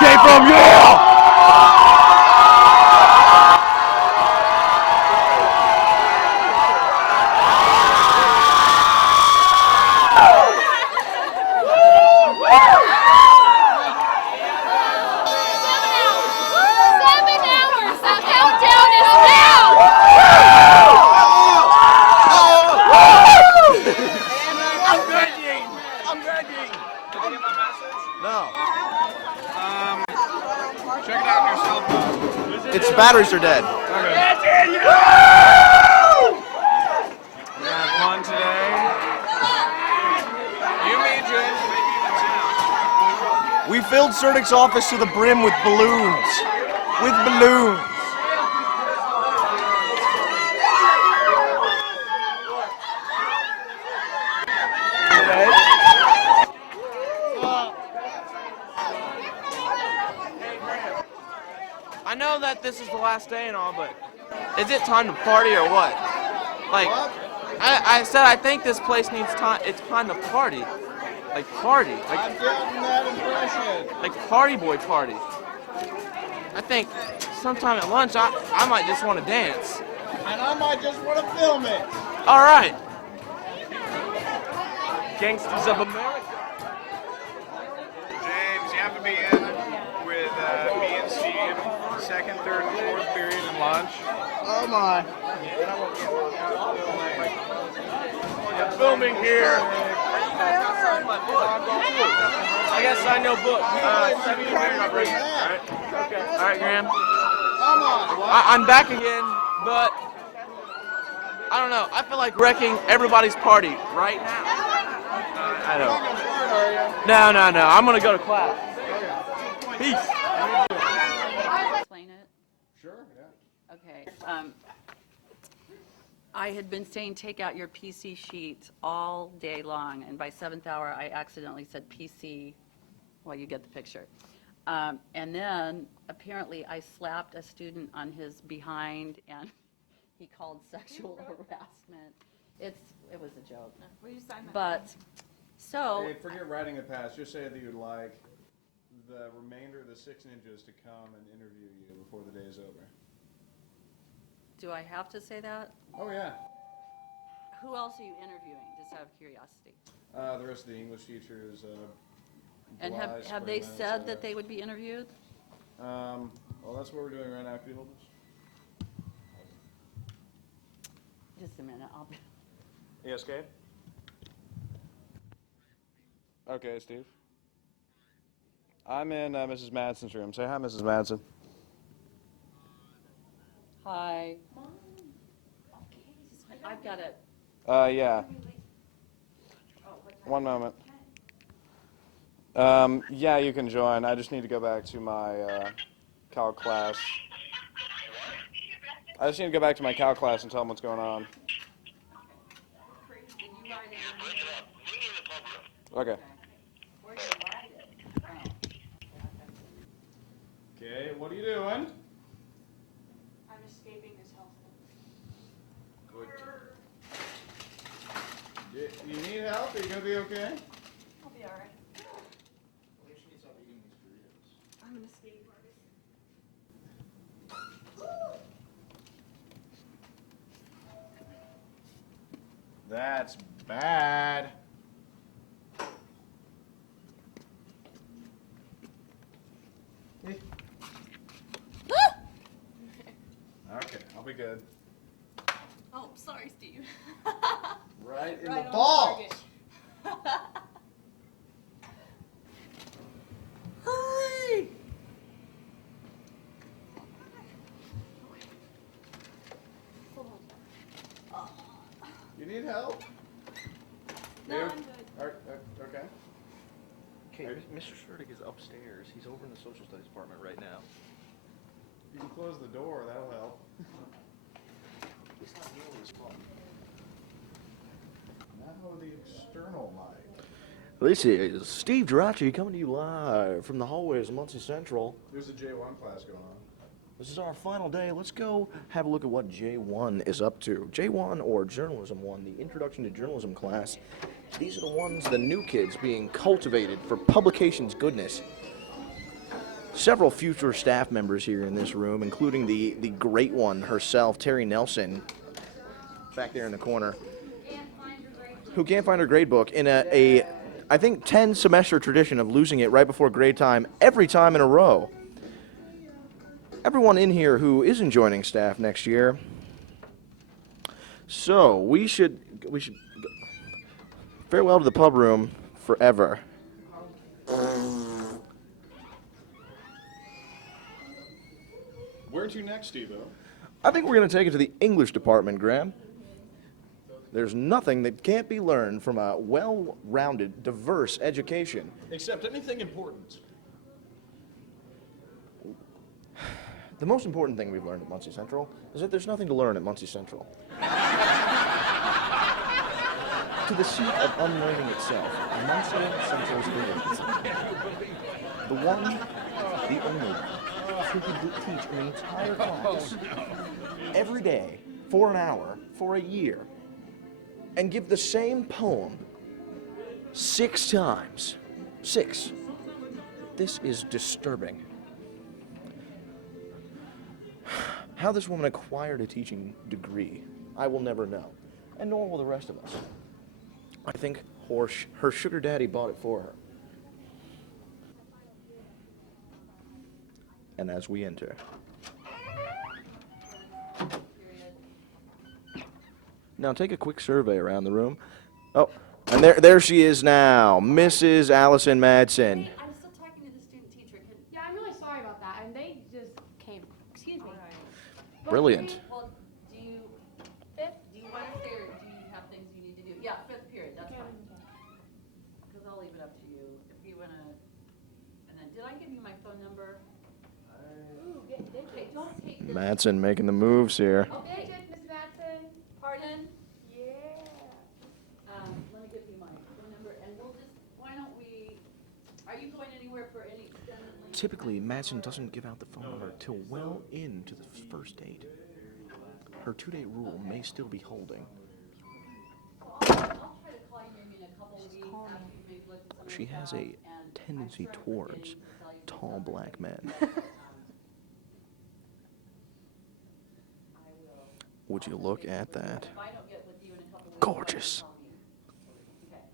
that came from, yeah! Check it out on your cell phone. Its batteries are dead. Okay. We have one today. You made drinks, maybe even sound. We filled Certic's office to the brim with balloons. With balloons. I know that this is the last day and all, but is it time to party or what? Like, I said I think this place needs time. It's time to party. Like party. Like, I'm getting that impression. like party boy party. I think sometime at lunch I might just want to dance. And I might just want to film it. All right. Gangsters of America. James, you have to be in with me and Steve, second, third, and fourth period in lunch. Oh my. Filming here. I guess I know book. Send me your picture, please. All right, Graham. Come on. I'm back again, but I don't know. I feel like wrecking everybody's party right now. I don't. No. I'm gonna go to class. Peace. Explain it? Sure, yeah. Okay. I had been saying take out your PC sheet all day long, and by 7th hour I accidentally said PC. Well, you get the picture. And then apparently I slapped a student on his behind, and he called sexual harassment. It was a joke. Will you sign that? But so Hey, forget writing a pass. Just say that you'd like the remainder of the 6 ninjas to come and interview you before the day is over. do I have to say that? Oh, yeah. Who else are you interviewing? Just out of curiosity. The rest of the English teachers. And Blythe, have they Springman, said etc. that they would be interviewed? Well, that's what we're doing right now. Could you hold this? Just a minute. I'll be. Yes, Kate? Okay, Steve. I'm in Mrs. Madsen's room. Say hi, Mrs. Madsen. Hi. I've got it. Yeah. 1 moment. Yeah, you can join. I just need to go back to my calc class. I just need to go back to my calc class and tell them what's going on. Okay. Okay, what are you doing? I'm escaping this hellhole. Good. You need help? Are you gonna be okay? I'll be alright. I'm an escape artist. That's bad. Okay, I'll be good. Oh, sorry, Steve. Right in Right the on balls. target. Hurry! You need help? No, You? I'm good. Okay. Okay, Mr. Certic is upstairs. He's over in the social studies department right now. You can close the door, that'll help. He's not nearly as fun. Now the external mic. This is Steve Geraci coming to you live from the hallways of Muncie Central. There's a J1 class going on. This is our final day. Let's go have a look at what J1 is up to. J1, or Journalism 1, the Introduction to Journalism class. These are the ones, the new kids being cultivated for publications goodness. several future staff members here in this room, including the great one herself, Terry Nelson, back there in the corner, who can't find her grade book in a I think, 10-semester tradition of losing it right before grade time every time in a row. Everyone in here who isn't joining staff next year. So we should farewell to the pub room forever. Where to next, Steve-O? I think we're going to take it to the English department, Graham. There's nothing that can't be learned from a well-rounded, diverse education. Except anything important. The most important thing we've learned at Muncie Central is that there's nothing to learn at Muncie Central. To the seat of unlearning itself, Muncie Central's English. The one, the only one, who could teach an entire class every day for an hour for a year and give the same poem 6 times. 6. This is disturbing. How this woman acquired a teaching degree, I will never know, and nor will the rest of us. I think her sugar daddy bought it for her. And as we enter, now take a quick survey around the room. Oh, and there she is now, Mrs. Allison Madsen. Wait, I'm still talking to the student teacher. Yeah, I'm really sorry about that, and they just came. Excuse me. But Brilliant. Well, do you want to stay, or do you have things you need to do? Yeah, 5th period, that's fine. Because I'll leave it up to you. If you want to, and then, did I give you my phone number? Ooh, get digits. Okay, don't take this. Madsen making the moves here. Oh, digits, Miss Matson. Pardon? Yeah. Let me give you my phone number, and we'll just, why don't we, are you going anywhere for any extended leave? Typically, Madsen doesn't give out the phone number till well into the first date. Her 2-day rule may still be holding. I'll try to call you maybe in a couple of weeks after you've maybe looked at some of She the has stuff, a and I'm tendency sure I'm towards forgetting to tell you tall something. black men. I will. Would you look at that? If I don't get with you in a couple of weeks, Gorgeous. call me. Okay.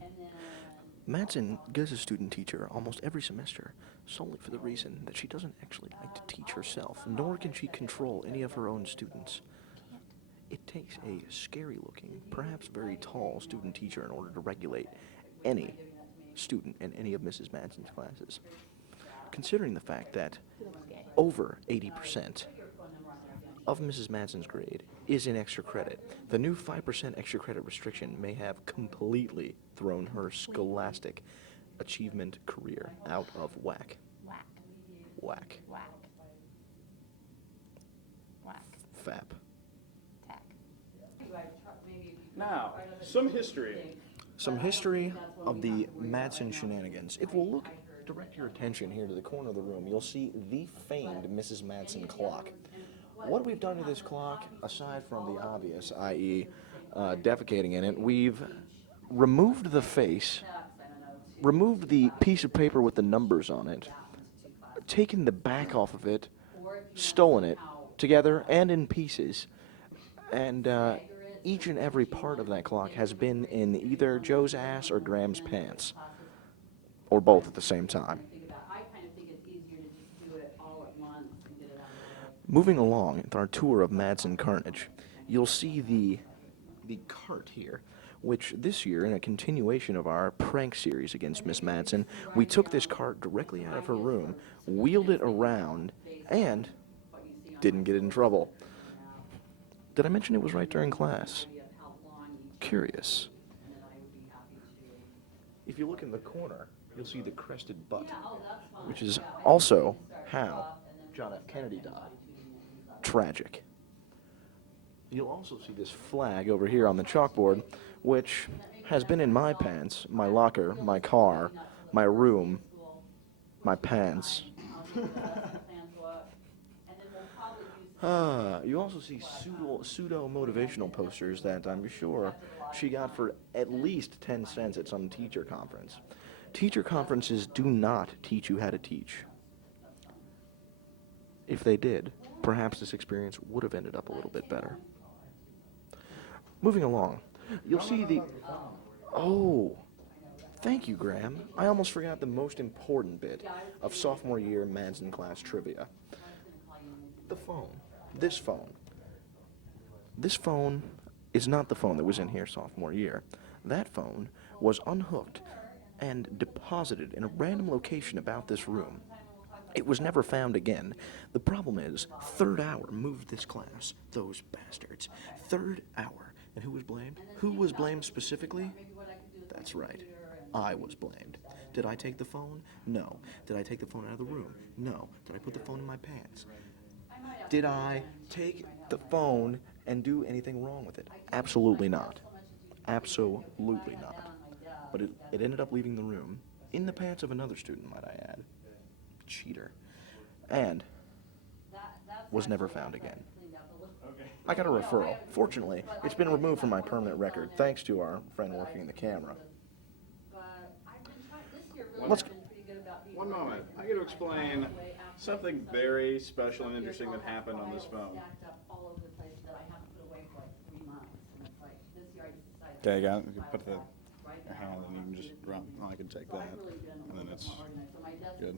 And then, Madsen gets a student teacher almost every semester solely for the reason that she doesn't actually like to teach herself, nor can she control any of her own students. It takes a scary-looking, perhaps very tall student teacher in order to regulate any student in any of Mrs. Madsen's classes. Considering the fact that over 80% of Mrs. Madsen's grade is in extra credit, the new 5% extra credit restriction may have completely thrown her scholastic achievement career out of whack. Whack. Whack. Whack. Whack. Fap. Tack. Now, some history. Some history of the Madsen shenanigans. If we'll look, direct your attention here to the corner of the room, you'll see the famed Mrs. Madsen clock. What we've done to this clock, aside from the obvious, i.e. defecating in it, we've removed the face, removed the piece of paper with the numbers on it, taken the back off of it, stolen it, together and in pieces, and each and every part of that clock has been in either Joe's ass or Graham's pants, or both at the same time. I kind of think it's easier to just do it all at once and get it out of the way. Moving along with our tour of Madsen Carnage, you'll see the cart here, which this year, in a continuation of our prank series against Miss Madsen, we took this cart directly out of her room, wheeled it around, and didn't get in trouble. Did I mention it was right during class? Curious. If you look in the corner, you'll see the crested butt, which is also how John F. Kennedy died. Tragic. You'll also see this flag over here on the chalkboard, which has been in my pants, my locker, my car, my room, my pants. You also see pseudo-motivational posters that I'm sure she got for at least 10 cents at some teacher conference. Teacher conferences do not teach you how to teach. If they did, perhaps this experience would have ended up a little bit better. Moving along, you'll see the... Oh, thank you, Graham. I almost forgot the most important bit of sophomore year Madsen class trivia. The phone. This phone. This phone is not the phone that was in here sophomore year. That phone was unhooked and deposited in a random location about this room. It was never found again. The problem is, third hour moved this class. Those bastards. Third hour. And who was blamed? Who was blamed specifically? That's right. I was blamed. Did I take the phone? No. Did I take the phone out of the room? No. Did I put the phone in my pants? Did I take the phone and do anything wrong with it? Absolutely not. Absolutely not. But it ended up leaving the room, in the pants of another student, might I add. Cheater. And was never found again. I got a referral. Fortunately, it's been removed from my permanent record, thanks to our friend working the camera. Let's... One moment. I got to explain something very special and interesting that happened on this phone. Okay, you got it. You can put your hand and you can just drop. I can take that, and then it's good.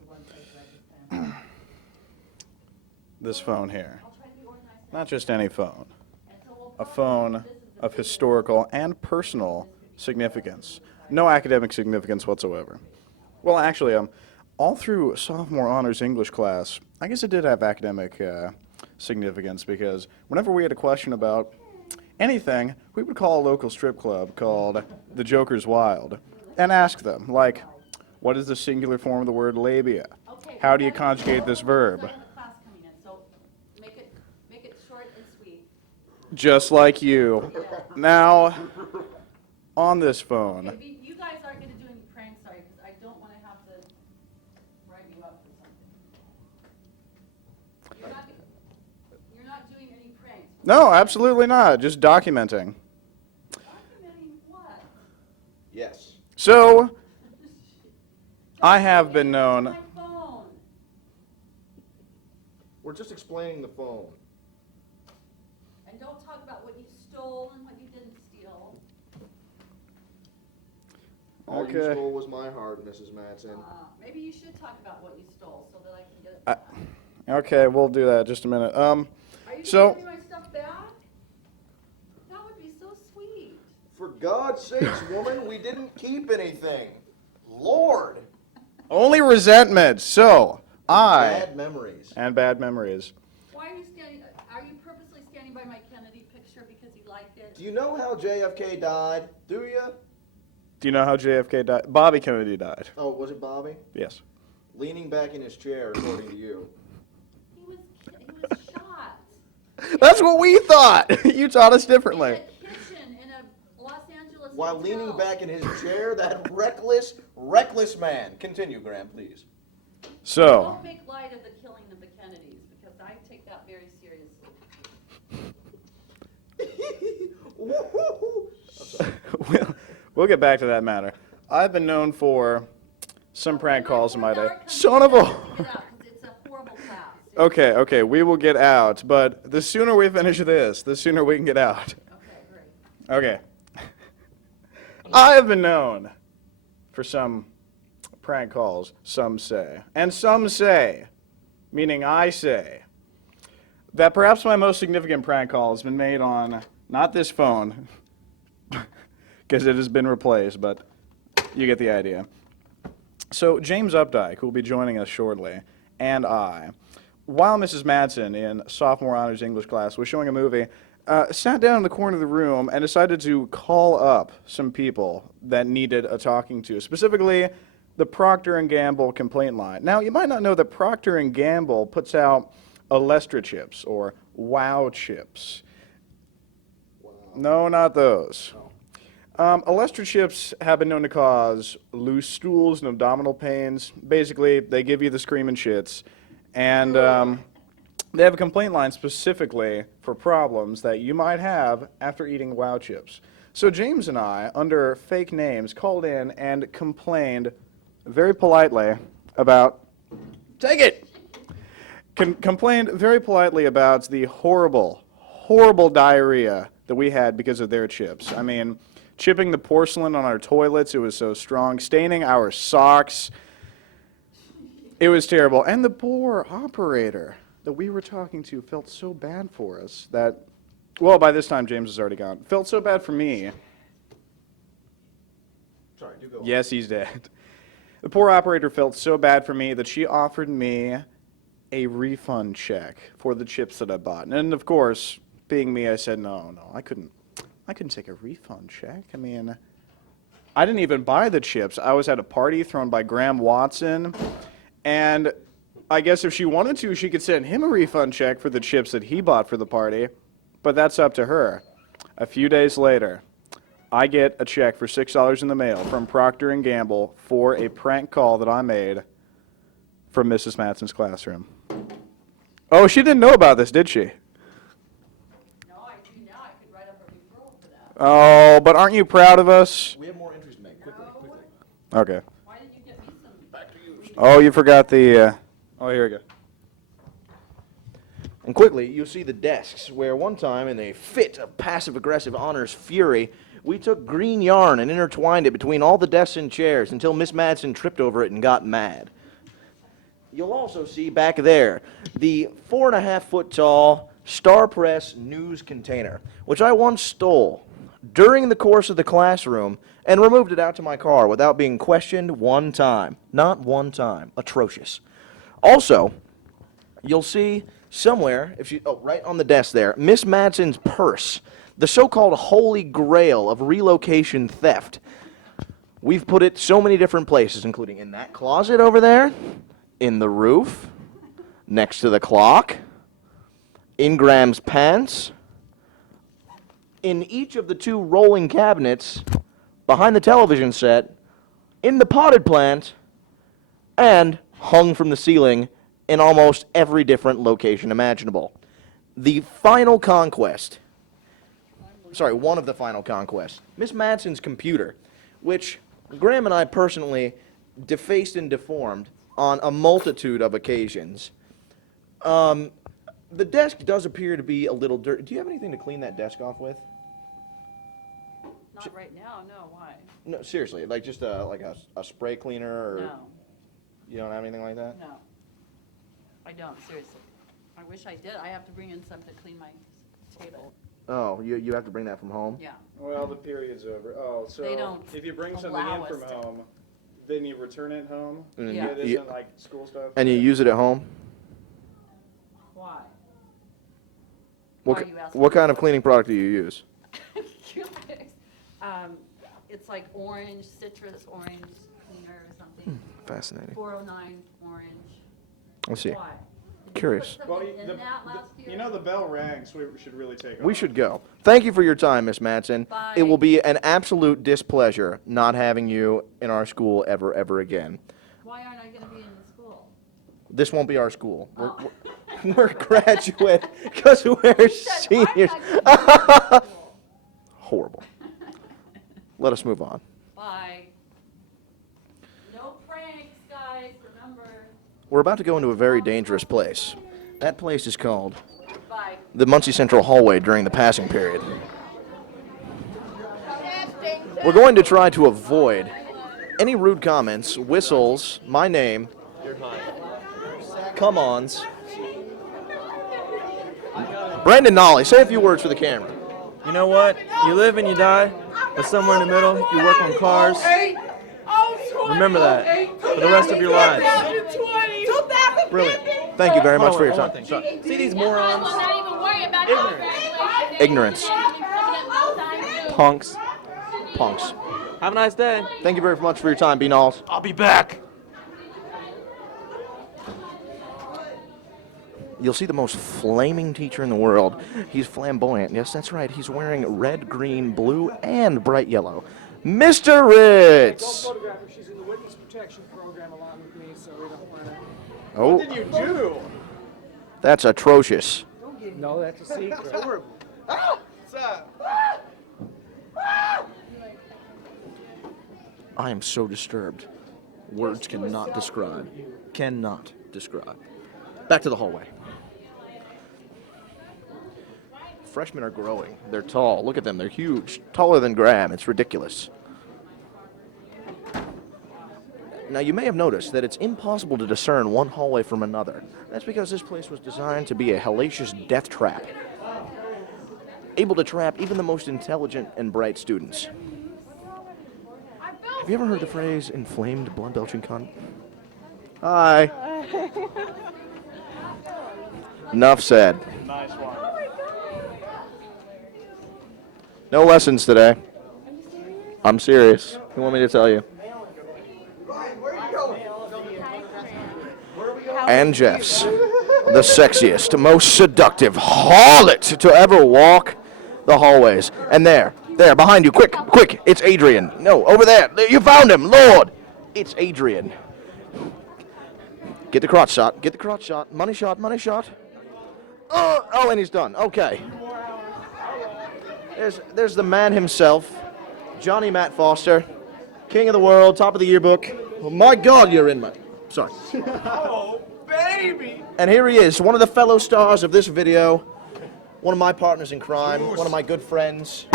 This phone here, not just any phone, a phone of historical and personal significance. No academic significance whatsoever. Well, actually, all through sophomore honors English class, I guess it did have academic significance, because whenever we had a question about anything, we would call a local strip club called the Joker's Wild and ask them, like, what is the singular form of the word labia? How do you conjugate this verb? Just like you. Now, on this phone. Okay, you guys aren't going to do any pranks, sorry, because I don't want to have to write you up for something. You're not doing any pranks. No, absolutely not. Just documenting. Documenting what? Yes. So, I have been known. My phone. We're just explaining the phone. And don't talk about what you stole and what you didn't steal. All you Okay. stole was my heart, Mrs. Madsen. Maybe you should talk about what you stole so that I can get it back. Okay, we'll do that in just a minute. Are you so- going to give me my stuff back? That would be so sweet. For God's sakes, woman, we didn't keep anything. Lord! Only resentment. So, Bad memories. and bad memories. Why are you standing, are you purposely standing by my Kennedy picture because you like it? Do you know how JFK died? Do you? Do you know how JFK died? Bobby Kennedy died. Oh, was it Bobby? Yes. Leaning back in his chair, according to you. He was shot. That's what we thought. You taught us differently. In a kitchen in a Los Angeles While hotel. leaning back in his chair, that reckless man. Continue, Graham, please. So, Don't make light of the killing of the Kennedys because I take that very seriously. we'll get back to that matter. I've been known for some prank calls in my day. Come Son of a... get out, 'cause it's a horrible class. Okay, we will get out, but the sooner we finish this, the sooner we can get out. Okay, great. Okay. I have been known for some prank calls, some say. And some say, meaning I say, that perhaps my most significant prank call has been made on, not this phone, because it has been replaced, but you get the idea. So James Updike, who will be joining us shortly, and I, while Mrs. Madsen in sophomore honors English class was showing a movie, sat down in the corner of the room and decided to call up some people that needed a talking to, specifically the Procter & Gamble complaint line. Now, you might not know that Procter & Gamble puts out Alestra chips or Wow chips. No, not those. Alestra chips have been known to cause loose stools and abdominal pains. Basically, they give you the screaming shits. And they have a complaint line specifically for problems that you might have after eating Wow chips. So James and I, under fake names, called in and complained very politely about, take it! complained very politely about the horrible, horrible diarrhea that we had because of their chips. I mean, chipping the porcelain on our toilets, it was so strong. Staining our socks, it was terrible. And the poor operator that we were talking to felt so bad for us that, well, by this time James is already gone. Felt so bad for me. Sorry, do go on. Yes, he's dead. The poor operator felt so bad for me that she offered me a refund check for the chips that I bought. And of course, being me, I said, no, I couldn't take a refund check. I mean, I didn't even buy the chips. I was at a party thrown by Graham Watson, and I guess if she wanted to, she could send him a refund check for the chips that he bought for the party, but that's up to her. A few days later, I get a check for $6 in the mail from Procter & Gamble for a prank call that I made from Mrs. Matson's classroom. Oh, she didn't know about this, did she? No, I do now. I could write up a referral for that. Oh, but aren't you proud of us? We have more entries to make. Quickly. Okay. Why did you get me some? Back to you. Oh, you forgot the, oh, here we go. And quickly, you'll see the desks where one time, in a fit of passive-aggressive honors fury, we took green yarn and intertwined it between all the desks and chairs until Miss Madsen tripped over it and got mad. You'll also see back there the 4.5-foot-tall Star Press news container, which I once stole during the course of the classroom and removed it out to my car without being questioned one time. Not one time. Atrocious. Also, you'll see somewhere, right on the desk there, Miss Madsen's purse, the so-called holy grail of relocation theft. We've put it so many different places, including in that closet over there, in the roof, next to the clock, in Graham's pants, in each of the 2 rolling cabinets, behind the television set, in the potted plant, and hung from the ceiling in almost every different location imaginable. The final conquest, one of the final conquests, Miss Madsen's computer, which Graham and I personally defaced and deformed on a multitude of occasions. The desk does appear to be a little dirty. Do you have anything to clean that desk off with? Not right now. No. Why? No, seriously, like just a spray cleaner, or No. you don't have anything like that? No. I don't. Seriously. I wish I did. I have to bring in some to clean my table. Oh, you have to bring that from home? Yeah. Well, the period's over. Oh, so They don't if you bring something allow in from us to. home, then you return it home? Mm. Yeah. It isn't like school stuff? And you use it at home? Why? What, Why are you asking what me? kind of cleaning product do you use? It's like orange, citrus orange cleaner or something. Fascinating. 409 orange. Let's see. Why? Did you Curious. put something in that last year? You know the bell rang, so we should really take off. We should go. Thank you for your time, Miss Madsen. Bye. It will be an absolute displeasure not having you in our school ever again. Why aren't I going to be in the school? This won't be our school. Oh. We're graduate because we're seniors. Horrible. Let us move on. Bye. No pranks, guys, remember. We're about to go into a very dangerous place. That place is called Bye. the Muncie Central hallway during the passing period. We're going to try to avoid any rude comments, whistles, my name, come-ons. Brandon Nolly, say a few words for the camera. You know what? You live and you die, but somewhere in the middle, you work on cars. Remember that for the rest of your lives. Brilliant. Thank you very much for your One time. thing. See these morons? Ignorance. Punks. Punks. Have a nice day. Thank you very much for your time, B. Knowles. I'll be back. You'll see the most flaming teacher in the world. He's flamboyant. Yes, that's right. He's wearing red, green, blue, and bright yellow. Mr. Ritz! Don't photograph her. She's in the witness protection program along with me, so we don't want to. Oh, What did you do? that's atrocious. No, that's a secret. I am so disturbed. Words cannot describe. Cannot describe. Back to the hallway. Freshmen are growing. They're tall. Look at them. They're huge. Taller than Graham. It's ridiculous. Now, you may have noticed that it's impossible to discern one hallway from another. That's because this place was designed to be a hellacious death trap, able to trap even the most intelligent and bright students. Have you ever heard the phrase, inflamed blood-belching cunt? Hi. Enough said. Nice one. No lessons today. I'm serious. You want me to tell you? And Jeff's, the sexiest, most seductive harlot to ever walk the hallways. And there, behind you, quick, it's Adrian. No, over there, you found him, Lord. It's Adrian. Get the crotch shot, money shot. Oh, and he's done, okay. There's the man himself, Johnny Matt Foster, king of the world, top of the yearbook. Oh my God, you're in my, sorry. Oh, baby! And here he is, one of the fellow stars of this video, one of my partners in crime, one of my good friends,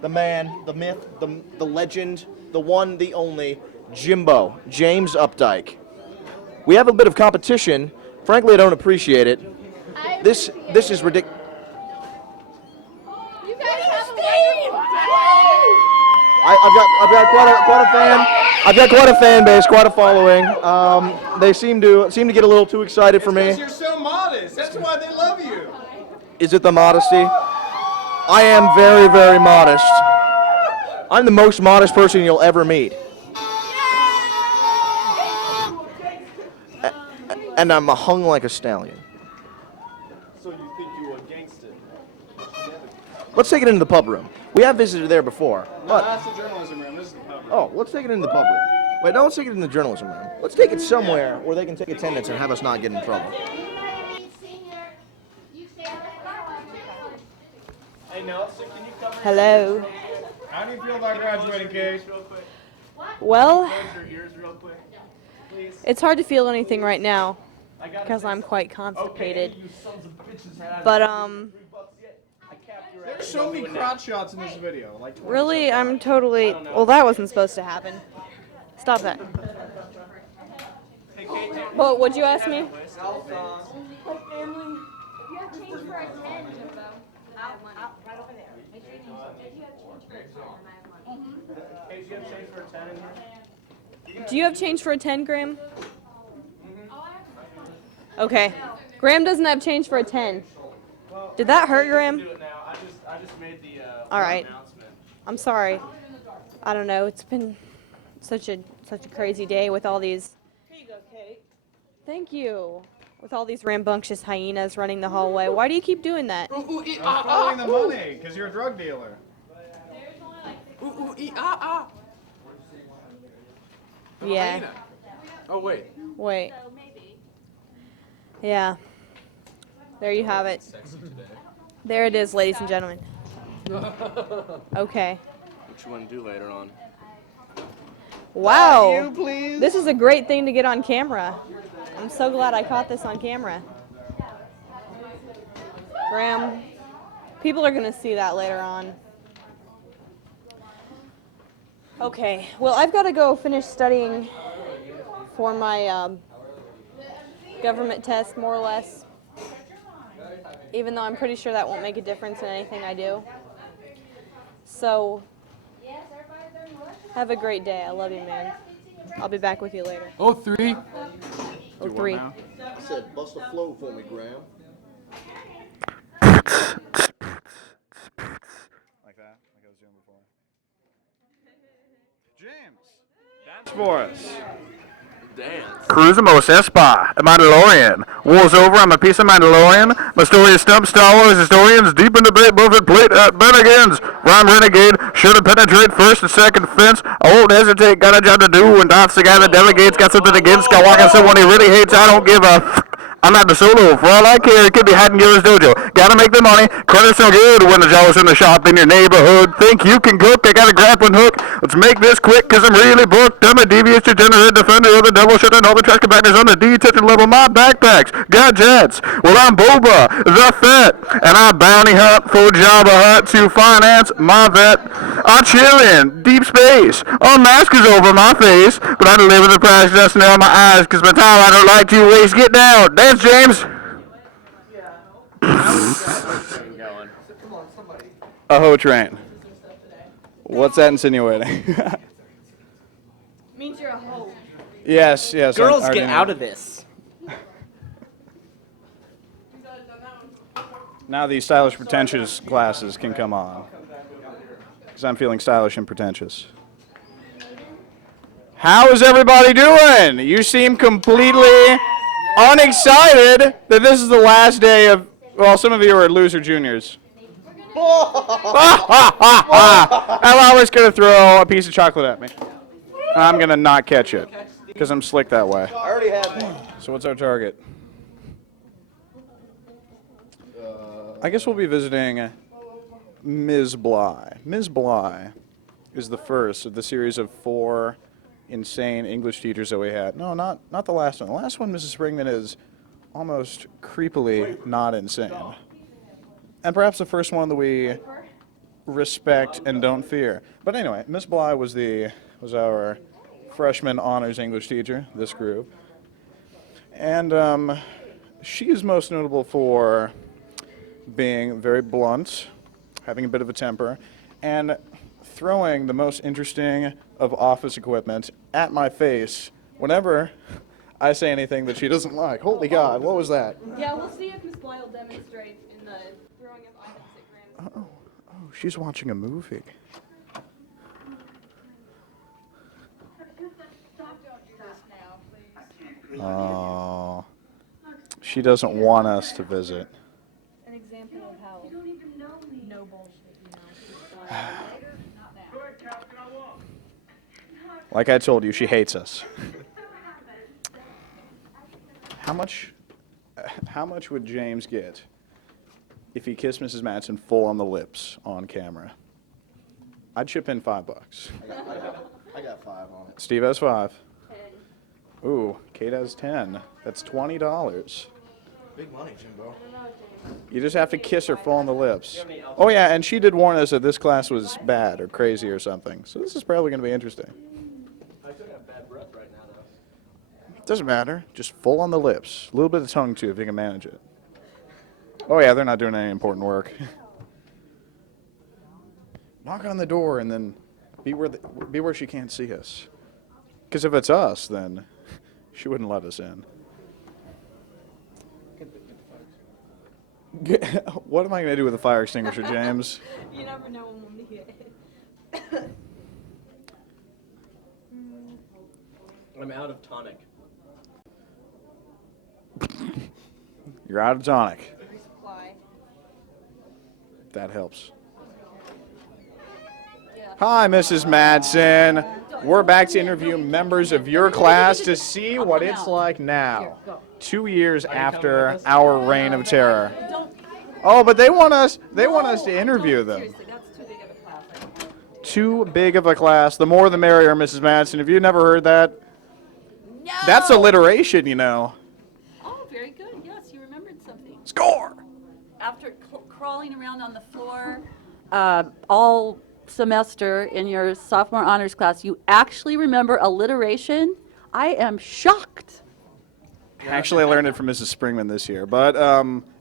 the man, the myth, the legend, the one, the only, Jimbo, James Updike. We have a bit of competition. Frankly, I don't appreciate it. This is ridiculous. You guys have a wonderful I've got quite a fan. I've got quite a fan base, quite a following. They seem to get a little too excited for me. Because you're so modest. That's why they love you. Is it the modesty? I am very, very modest. I'm the most modest person you'll ever meet. And I'm hung like a stallion. So you think you a gangster? Let's take it into the pub room. We have visited there before. No, that's the journalism room. This is the pub room. Oh, let's take it into the pub room. Wait, no, let's take it in the journalism room. Let's take it somewhere where they can take attendance and have us not get in trouble. Hey, Nelson, can you cover Hello. How do you feel about graduating, Kate? real quick? Well, Close your ears real quick, please. it's hard to feel anything right now I gotta because say I'm quite Okay, constipated. you sons of bitches had But $3 yet. I capped your There's ass. so many crotch shots in this video. Like 20. really, I'm totally. Well, that wasn't supposed to happen. Stop that. Hey, KJ, What would you ask me? You have change for a 10, Jimbo. Right over there. Make sure you have change for a 10 and I have money. KJ, you have change for a 10 in here? Do you have change for a 10, Graham? Okay. Graham doesn't have change for a 10. Did that hurt, Graham? Do it now. I just made the All right. announcement. I'm sorry. I don't know. It's been such a crazy day with all these. Here you go, Kate. Thank you. With all these rambunctious hyenas running the hallway. Why do you keep doing that? I'm following the money because you're a drug dealer. Yeah. Oh, wait. Wait. Yeah. There you have it. There it is, ladies and gentlemen. Okay. What you want to do later on? Wow. This is a great thing to get on camera. I'm so glad I caught this on camera. Graham, people are going to see that later on. Okay, well, I've got to go finish studying for my government test, more or less. Even though I'm pretty sure that won't make a difference in anything I do. So, have a great day. I love you, man. I'll be back with you later. Oh, 3. Oh, 3. I said, bust a flow for me, Graham. Like that? Like I was doing before. James, dance for us. Dance. Cruisamos Espa, a Mandalorian. War's over, I'm a piece of Mandalorian. My story is stumped Star Wars historians deep in debate, Buffett plate at Bennigan's. Rhyme renegade, should have penetrate first and second fence. I won't hesitate, got a job to do, and Darth's the guy that delegates, got something against. Skywalker said when he really hates, I don't give a I'm not the solo. For all I care, it could be hiding Gillis Dojo. Gotta make the money. Credit's no good when the jaw's in the shop in your neighborhood. Think you can cook? I got a grappling hook. Let's make this quick, cause I'm really booked. I'm a devious, degenerate defender of the devil, shutting all the trash compactors on the detention level. My backpacks, gadgets. Well, I'm Boba, the Fett, and I bounty hunt for Jabba Hutt to finance my vet. I chill in deep space. A mask is over my face, but I deliver the prize destiny on my eyes, cause my time I don't like to waste. Get down, dance, James. A hoe train. What's that insinuating? Means you're a hoe. Yes. Girls, get out of this. Now the stylish pretentious classes can come on. Because I'm feeling stylish and pretentious. How is everybody doing? You seem completely unexcited that this is the last day of, well, some of you are loser juniors. And I was going to throw a piece of chocolate at me. I'm going to not catch it because I'm slick that way. I already had one. So what's our target? I guess we'll be visiting Ms. Bly. Ms. Bly is the first of the series of 4 insane English teachers that we had. No, not the last one. The last one, Mrs. Springman, is almost creepily not insane. And perhaps the first one that we respect and don't fear. But anyway, Miss Bly was our freshman honors English teacher, this group. And she is most notable for being very blunt, having a bit of a temper, and throwing the most interesting of office equipment at my face whenever I say anything that she doesn't like. Holy God, what was that? Yeah, we'll see if Miss Bly will demonstrate in the throwing of items at Graham's. Oh, she's watching a movie. Oh, she doesn't want us to visit. An example of how no bullshit, Like I told you, she hates us. How much would James get if he kissed Mrs. Madsen full on the lips on camera? I'd chip in $5. I got 5 on it. Steve has 5. Ooh, Kate has 10. That's $20. Big money, Jimbo. You just have to kiss her full on the lips. Oh yeah, and she did warn us that this class was bad or crazy or something. So this is probably going to be interesting. I still got bad breath right now, though. Doesn't matter. Just full on the lips. A little bit of tongue too, if you can manage it. Oh yeah, they're not doing any important work. Knock on the door and then be where she can't see us. Because if it's us, then she wouldn't let us in. What am I going to do with a fire extinguisher, James? You never know when we'll need it. I'm out of tonic. You're out of tonic. Resupply. That helps. Hi, Mrs. Madsen. We're back to interview members of your class to see what it's like now, 2 years after our reign of terror. Oh, but they want us to interview them. Seriously, that's too big of a class. Too big of a class. The more the merrier, Mrs. Madsen. Have you never heard that? No! That's alliteration, you know. Oh, very good. Yes, you remembered something. Score! After crawling around on the floor all semester in your sophomore honors class, you actually remember alliteration? I am shocked. Actually, I learned it from Mrs. Springman this year. But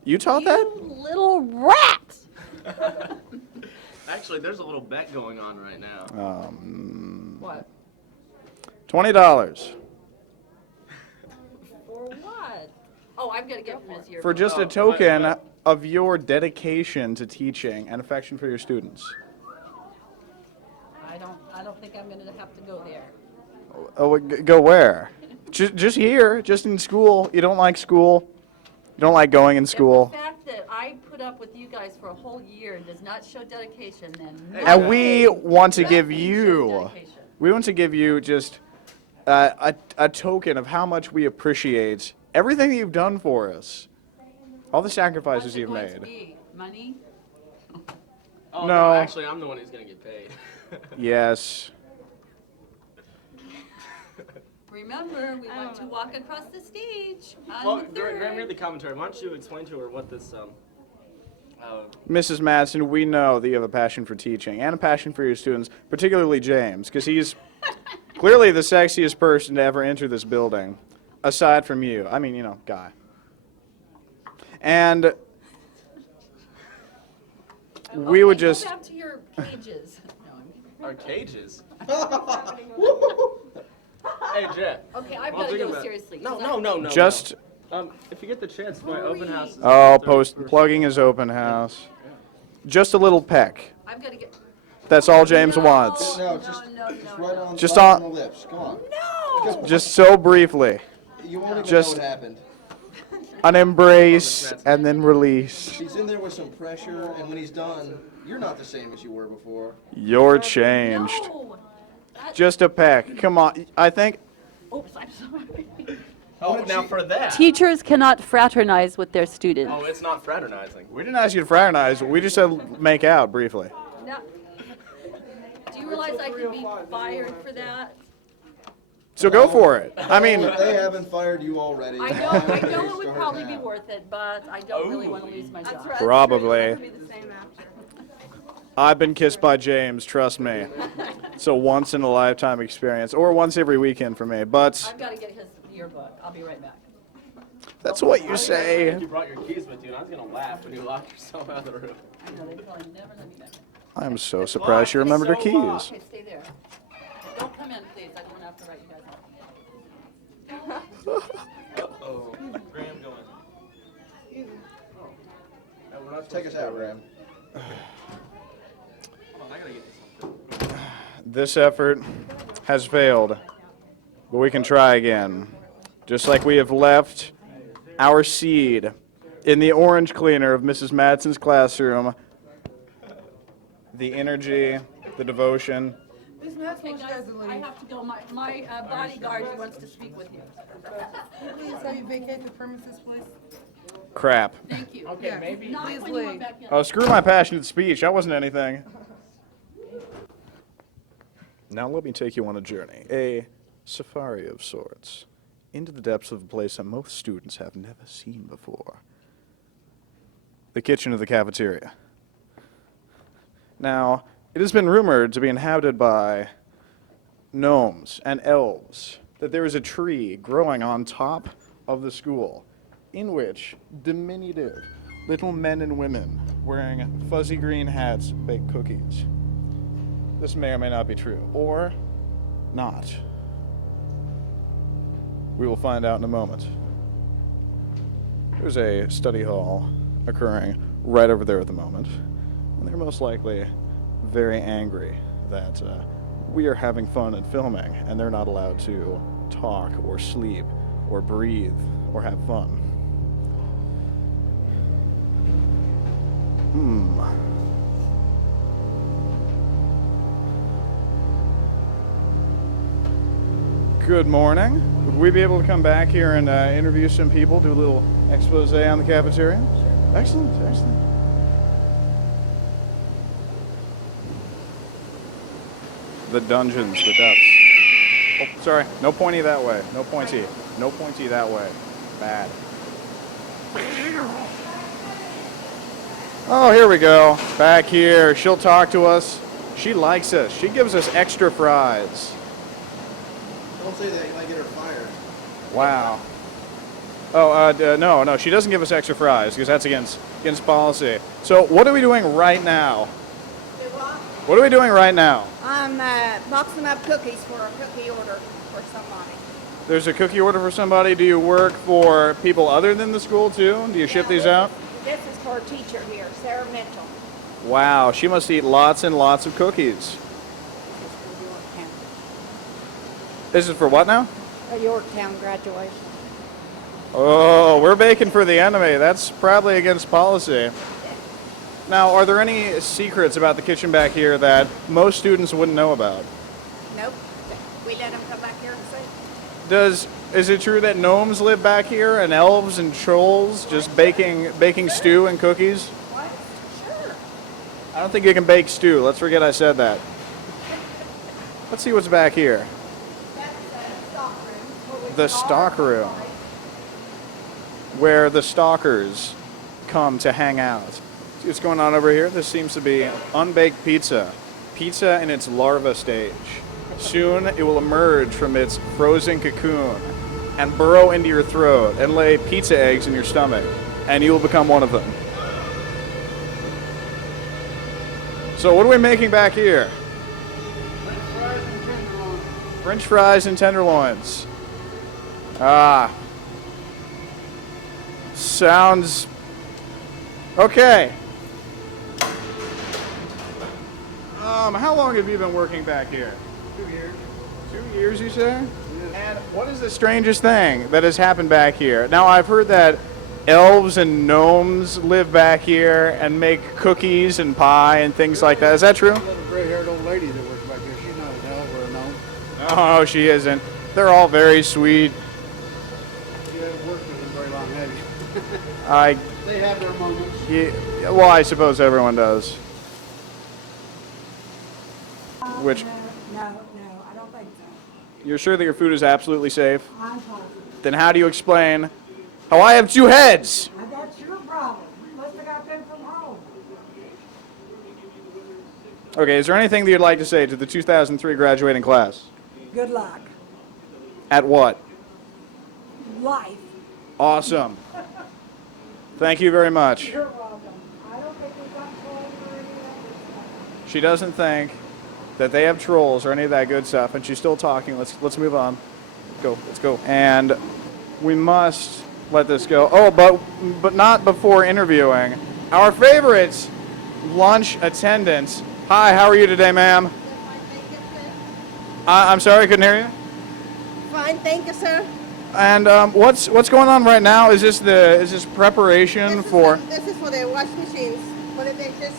you taught that? You little rat! Actually, there's a little bet going on right now. What? $20 For what? Oh, I'm going to get from this year. for just a token of your dedication to teaching and affection for your students. I don't think I'm going to have to go there. Oh, go where? Just here, just in school. You don't like school? You don't like going in school? If the fact that I put up with you guys for a whole year does not show dedication, then And we want to give nothing shows you, dedication. just a token of how much we appreciate everything that you've done for us. All the sacrifices What's it you've going to made. be? Money? Oh, No. Actually, I'm the one who's going to get paid. Yes. Remember, we want to walk across the stage on Oh, the Graham, hear 3rd. the commentary. Why don't you explain to her what this, Mrs. Madsen, we know that you have a passion for teaching and a passion for your students, particularly James, because he's clearly the sexiest person to ever enter this building, aside from you. I mean, guy. And we would just... Go back to your cages. No, our cages? Hey, Jeff. okay, I've Well, got to think go about- seriously. No. Just... If you get the chance, my open house is... Oh, plugging his open house. Just a little peck. I've got to get. That's all James wants. No, just right on, Just right on- on the lips. Come on. No. Just so briefly. You won't even Just- know what happened. An embrace and then release. He's in there with some pressure, and when he's done, you're not the same as you were before. You're changed. No. Just a peck. Come on. I think... Oops, I'm sorry. Oh, now for that. Teachers cannot fraternize with their students. Oh, it's not fraternizing. We didn't ask you to fraternize. We just said make out briefly. Now, do you realize I could be fired for that? So go for it. I mean, They haven't fired you already. I know it would probably be worth it, but I don't really want to lose my job. probably. I've been kissed by James, trust me. It's a once in a lifetime experience, or once every weekend for me, but I've got to get his yearbook. I'll be right back. that's what you say. You brought your keys with you, and I was going to laugh when you locked yourself out of the room. I know they probably never let me back. I'm so surprised you remembered her keys. Okay, stay there. Don't come in, please. I don't want to have to write you guys out. Uh-oh. Graham going. Take us out, Graham. Hold on, I got to get you something. This effort has failed, but we can try again. Just like we have left our seed in the orange cleaner of Mrs. Madsen's classroom. The energy, the devotion. Okay, guys, I have to go. My bodyguard wants to speak with you. Please, have you vacate the premises, please? Crap. Thank you. Okay, maybe. Not Please when you went leave. back in. Oh, screw my passionate speech. That wasn't anything. Now let me take you on a journey, a safari of sorts, into the depths of a place that most students have never seen before. The kitchen of the cafeteria. Now, it has been rumored to be inhabited by gnomes and elves, that there is a tree growing on top of the school, in which diminutive little men and women wearing fuzzy green hats bake cookies. This may or may not be true, or not. We will find out in a moment. There's a study hall occurring right over there at the moment, and they're most likely very angry that we are having fun and filming, and they're not allowed to talk or sleep or breathe or have fun. Good morning. Would we be able to come back here and interview some people, do a little expose on the cafeteria? Sure. Excellent, excellent. The dungeons, the depths. Oh, sorry. No pointy that way. No pointy. No pointy that way. Bad. Oh, here we go. Back here. She'll talk to us. She likes us. She gives us extra fries. Don't say that, you might get her fired. Wow. Oh, no, she doesn't give us extra fries because that's against policy. So what are we doing right now? What are we doing right now? I'm boxing up cookies for a cookie order for somebody. There's a cookie order for somebody. Do you work for people other than the school too? Do you ship these out? This is for a teacher here, Sarah Mitchell. Wow, she must eat lots and lots of cookies. This is for what now? A Yorktown graduation. Oh, we're baking for the enemy. That's probably against policy. Now, are there any secrets about the kitchen back here that most students wouldn't know about? Nope. We let them come back here and see. Is it true that gnomes live back here and elves and trolls just baking stew and cookies? What? Sure. I don't think you can bake stew. Let's forget I said that. Let's see what's back here. That's the stock room. the stock room, where the stalkers come to hang out. See what's going on over here? This seems to be unbaked pizza. Pizza in its larva stage. Soon it will emerge from its frozen cocoon and burrow into your throat and lay pizza eggs in your stomach, and you will become one of them. So what are we making back here? French fries and tenderloins. Ah. Sounds okay. How long have you been working back here? 2 years. 2 years, you say? And what is the strangest thing that has happened back here? Now, I've heard that elves and gnomes live back here and make cookies and pie and things like that. Is that true? A little gray-haired old lady that works back here. She's not an elf or a gnome. Oh, she isn't. They're all very sweet. You haven't worked with them very long, have you? I, They have their moments. yeah, well, I suppose everyone does. Which, No, I don't think so. you're sure that your food is absolutely safe? I'm positive. Then how do you explain how I have 2 heads? That's your problem. You must have got them from home. Okay, is there anything that you'd like to say to the 2003 graduating class? Good luck. At what? Life. Awesome. Thank you very much. You're welcome. I don't think we've got trolls or any of that. She doesn't think that they have trolls or any of that good stuff, and she's still talking. Let's move on. Let's go. And we must let this go. Oh, but not before interviewing our favorite lunch attendant. Hi, how are you today, ma'am? I'm sorry, I couldn't hear you. Fine, thank you, sir. And what's going on right now? Is this preparation for? This is for the wash machines, for the dishes.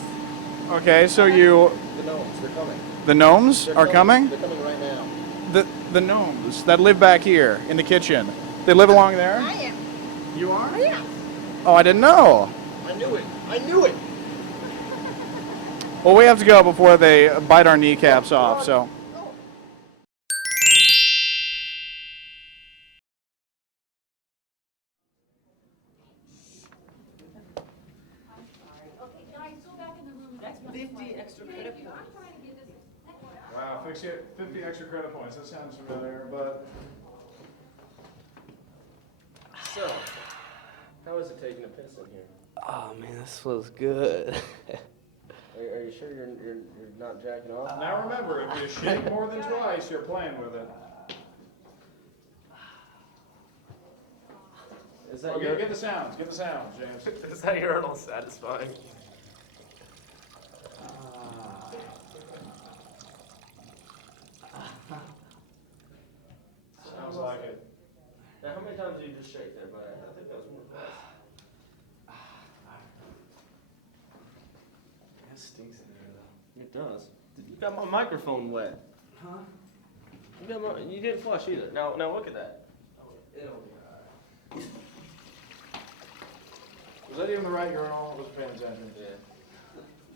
Okay, so you. The gnomes, they're coming. The gnomes are coming? They're coming right now. The gnomes that live back here in the kitchen. They live along there? I am. You are? Oh, yeah. Oh, I didn't know. I knew it. I knew it. Well, we have to go before they bite our kneecaps off, so. Wow, 50 extra credit points. That sounds familiar, but. So, how is it taking a piss in here? Oh man, this feels good. Are you sure you're not jacking off? Now remember, if you shake more than twice, you're playing with it. Is that Okay, get the sounds, James. Is that urinal satisfying? Sounds like it. Now, how many times did you just shake there, bud? I think that was more than It stinks in here though. It does. You got my microphone wet. Huh? You didn't flush either. Now look at that. Was that even the right urinal? I wasn't paying attention. Yeah.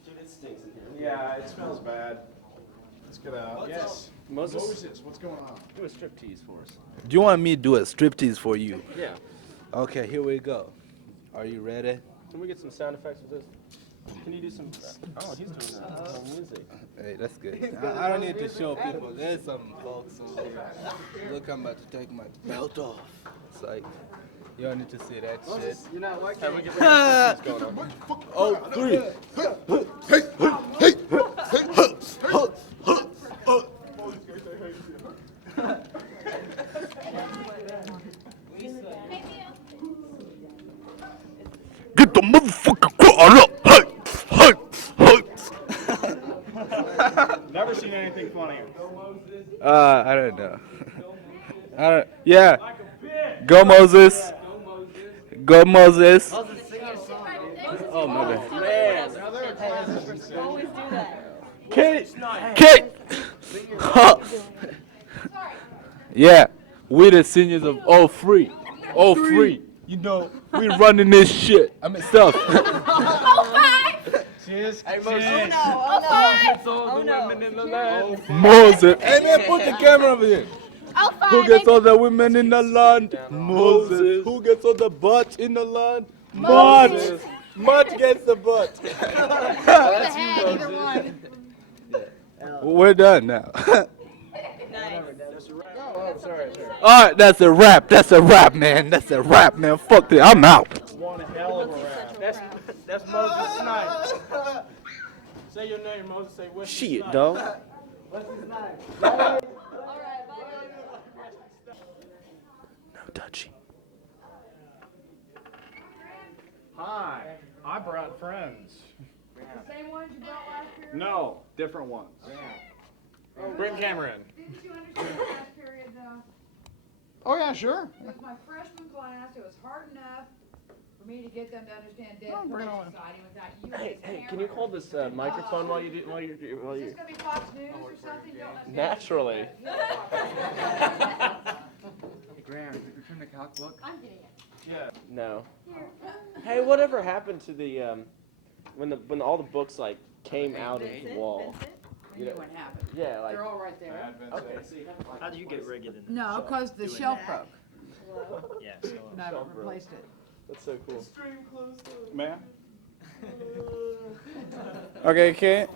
Dude, it stinks in here. Yeah, it smells bad. Let's get out. Yes. Moses, What's going on? do a striptease for us. Do you want me to do a striptease for you? Yeah. Okay, here we go. Are you ready? Can we get some sound effects with this? Can you do some? Oh, he's doing some music. Hey, that's good. I don't need to show people. There's some folks over here. Look, I'm about to take my belt off. It's like, you don't need to see that shit. You're not like How we get that going on? Oh, 3. Get the motherfucking crowd up. Hey, hey, hey. Never seen anything funnier. I don't know. Yeah. Go Moses. Go Moses. Oh my bad. Always do that. Kate. Huh. Yeah. We the seniors of all free. All free. You know, we running this shit. I mean stuff. Cheers. Hey, Cheers. Oh no. It's all the women in the land. Moses. Hey man, put the camera over here. I'll find Who gets it. all the women in the land? Moses. Who gets all the butts in the land? Moses. Mutt gets the butt. That's the head, either one. We're done now. Oh, sorry. Alright, that's a wrap. That's a wrap, man. That's a wrap, man. Fuck it. I'm out. One hell of a rap. That's Moses Snipes. Say your name, Moses. Say Wesley Shit, Snipes. dog. No touchy. Hi, I brought friends. The same ones you brought last year? No, different ones. Bring Cameron. Didn't you understand last period, though? Oh yeah, sure. It was my freshman class. It was hard enough for me to get them to understand dead Oh, bring it poets on. society without you. Hey, can you hold this microphone while you do? Is this gonna be Fox News or something? Don't understand. Naturally. Hey, Graham, did you return the calc book? I'm getting it. Yeah. No. Hey, whatever happened to the when all the books like came out of the wall? I knew what happened. Yeah, like. They're all right there. Okay. See, How do you get rigged in this? No, because the shelf broke. Yeah, so And I replaced it. That's so cool. Man. Okay, Kate.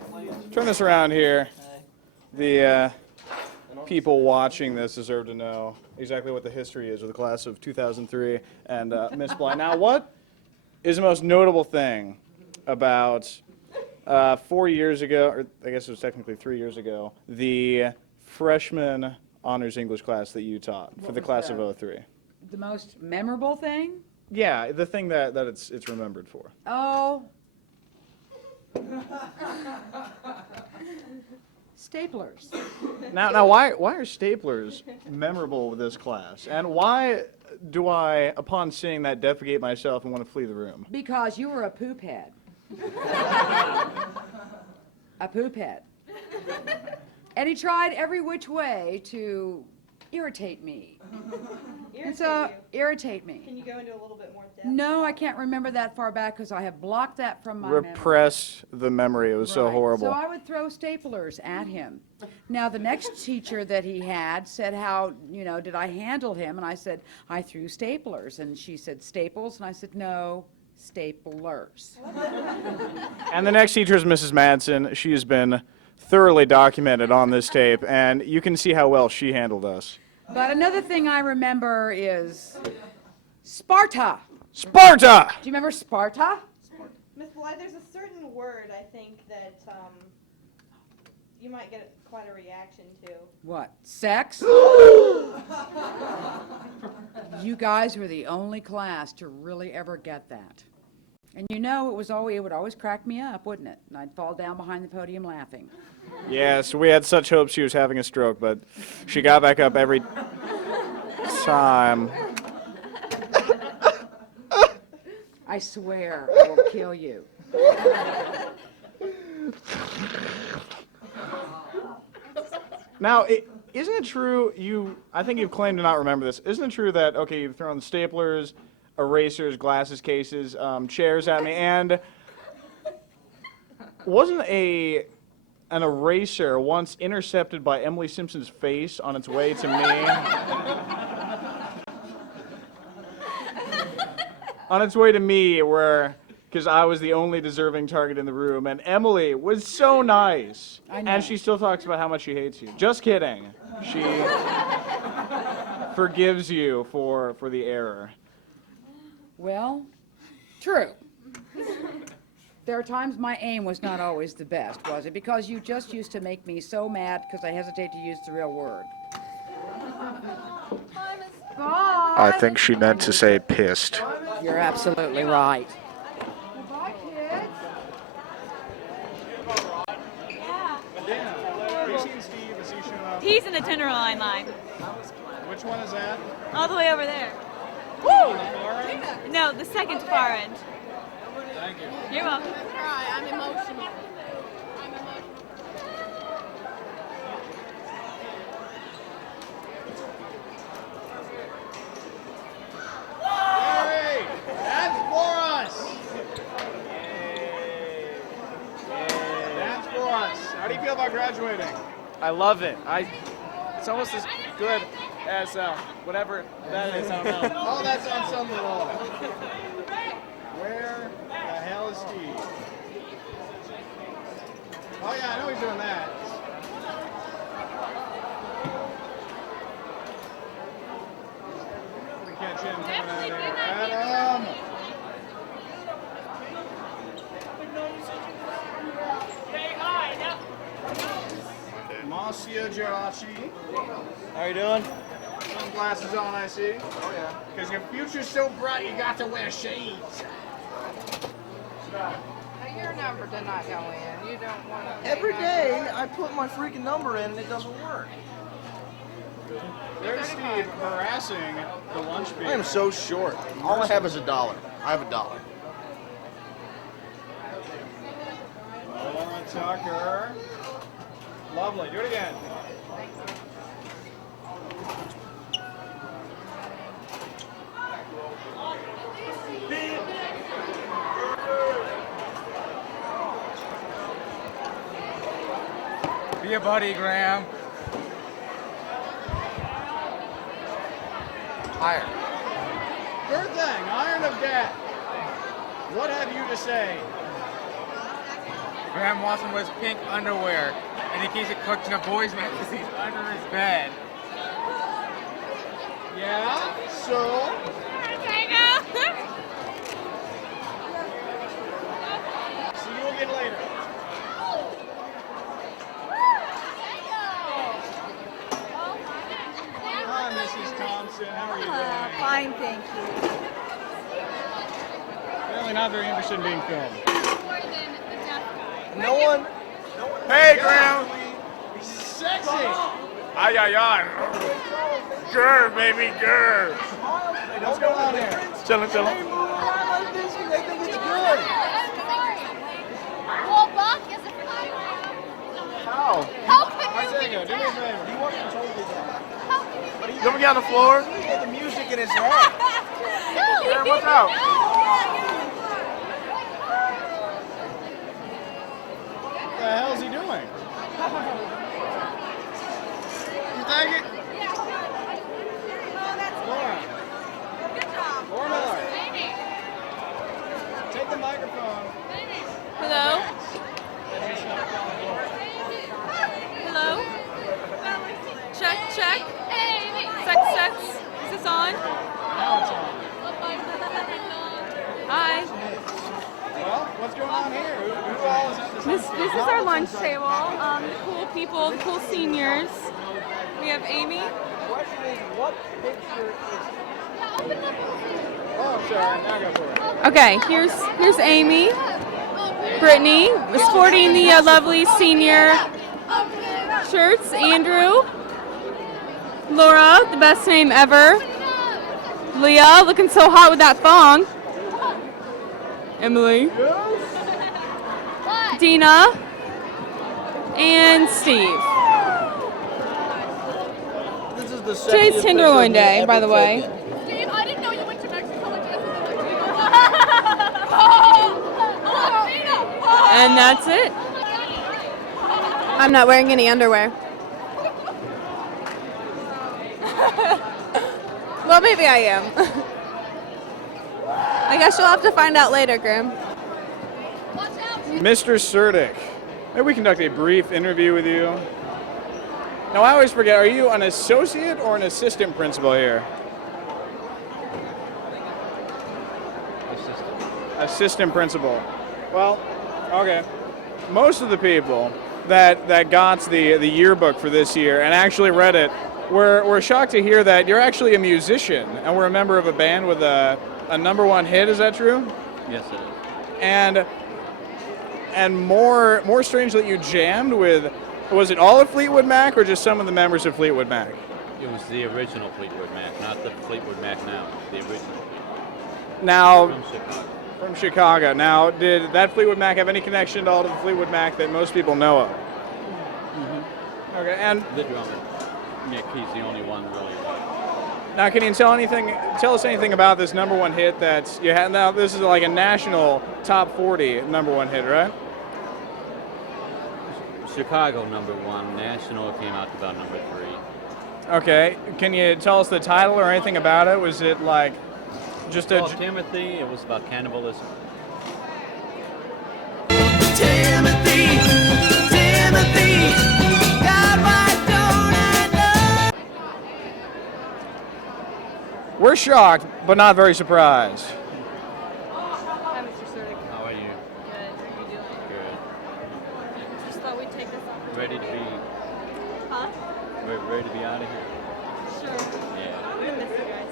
Turn this around here. The people watching this deserve to know exactly what the history is of the class of 2003 and Miss Bly. Now, what is the most notable thing about 4 years ago, or I guess it was technically 3 years ago, the freshman honors English class that you taught for the class of 03? The most memorable thing? Yeah, the thing that it's remembered for. Oh. Staplers. Now, why are staplers memorable with this class? And why do I, upon seeing that, defecate myself and want to flee the room? Because you were a poop head. A poop head. And he tried every which way to irritate me. And so, irritate me. Can you go into a little bit more depth? No, I can't remember that far back because I have blocked that from my memory. Repress the memory. It was so Right. horrible. So I would throw staplers at him. Now, the next teacher that he had said, how, did I handle him? And I said, I threw staplers. And she said, staples? And I said, no, staplers. And the next teacher is Mrs. Madsen. She has been thoroughly documented on this tape, and you can see how well she handled us. But another thing I remember is Sparta. Sparta! Do you remember Sparta? Miss Bly, there's a certain word I think that you might get quite a reaction to. What? Sex? You guys were the only class to really ever get that. And it would always crack me up, wouldn't it? And I'd fall down behind the podium laughing. Yes, we had such hopes she was having a stroke, but she got back up every time. I swear I will kill you. Now, isn't it true, I think you've claimed to not remember this, isn't it true that, okay, you've thrown staplers, erasers, glasses cases, chairs at me, and wasn't an eraser once intercepted by Emily Simpson's face on its way to me? On its way to me, because I was the only deserving target in the room, and Emily was so nice. I know. And she still talks about how much she hates you. Just kidding. She forgives you for the error. Well, true. There are times my aim was not always the best, was it? Because you just used to make me so mad because I hesitate to use the real word. Bye. I think she meant to say pissed. You're absolutely right. Bye, kids. He's in the Tenderloin line. Which one is that? All the way over there. Woo! No, the second far end. Thank you. You're welcome. I'm emotional. Hey, that's for us. That's for us. How do you feel about graduating? I love it. It's almost as good as whatever that is. I don't know. Oh, that's on some wall. Where the hell is Steve? Oh yeah, I know he's doing that. We catch him coming out there. Adam! Monsieur Geraci. How you doing? Sunglasses on, I see. Oh yeah. Because your future's so bright, you got to wear shades. Your number did not go in. You don't want to. Every day I put my freaking number in and it doesn't work. There's Steve harassing the lunch people. I am so short. All I have is $1. I have $1. Laura Tucker. Lovely. Do it again. Be a buddy, Graham. Higher. Third thing, Iron of Death. What have you to say? Graham Watson wears pink underwear, and he keeps a collection of boys' magazines under his bed. Yeah, so? See you again later. Hi, Mrs. Thompson. How are you doing? Fine, thank you. Apparently not very interested in being filmed. No one. Hey, Graham. Sexy. Ay, ay, ay. Grr, baby, grr. What's going on here? Chillin'. They think it's good. Well, Buck is a How? How can Isaiah, do me a favor. He wasn't told you that. How can you But he let me get on the floor. He had the music in his head. Graham, what's up? What the hell is he doing? You take it? Laura. Laura Miller. Take the microphone. Hello? Hello? Check. Sex. Is this on? Now it's on. Hi. Well, what's going on here? Who all is at This is our lunch table. The cool people, the cool seniors. We have Amy. Question is, what picture is Oh, sorry. Now go for it. Okay, here's Amy. Brittany sporting the lovely senior shirts. Andrew. Laura, the best name ever. Leah, looking so hot with that thong. Emily. Dina. And Steve. This is the Today's sexiest Tenderloin picture Day, by the way. Steve, I didn't know you went to Mexico. And that's it. I'm not wearing any underwear. Well, maybe I am. I guess you'll have to find out later, Graham. Mr. Surdick, may we conduct a brief interview with you? Now, I always forget, are you an associate or an assistant principal here? Assistant principal. Well, okay. Most of the people that got the yearbook for this year and actually read it were shocked to hear that you're actually a musician and were a member of a band with a #1 hit. Is that true? Yes, it is. And more strange that you jammed with, was it all of Fleetwood Mac or just some of the members of Fleetwood Mac? It was the original Fleetwood Mac, not the Fleetwood Mac now. The original. Now, From Chicago. from Chicago. Now, did that Fleetwood Mac have any connection at all to the Fleetwood Mac that most people know of? Mm-hmm. Okay, and The drummer, Nick, he's the only one really. now can you tell us anything about this #1 hit that you had? Now, this is like a national top 40 #1 hit, right? Chicago #1, national came out to about #3. Okay. Can you tell us the title or anything about it? Was it like just a... Well, Timothy, it was about cannibalism. Timothy, Timothy, God, why don't I know? We're shocked, but not very surprised. Hi, Mr. Surdick. How are you? Good. How are you doing? Good. Just thought we'd take this opportunity. Ready to be? Huh? Ready to be out of here? Sure. Yeah. I'm gonna miss you guys.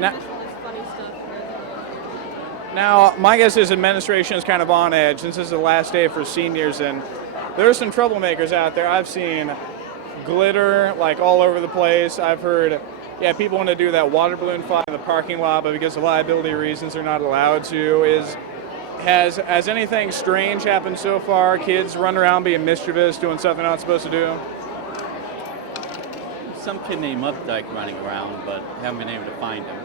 Now- Miss all this funny stuff. Now, my guess is administration is kind of on edge since this is the last day for seniors, and there are some troublemakers out there. I've seen glitter like all over the place. I've heard, yeah, people want to do that water balloon fight in the parking lot, but because of liability reasons, they're not allowed to. Has anything strange happened so far? Kids run around being mischievous, doing stuff they're not supposed to do? Some kid named Updike running around, but haven't been able to find him.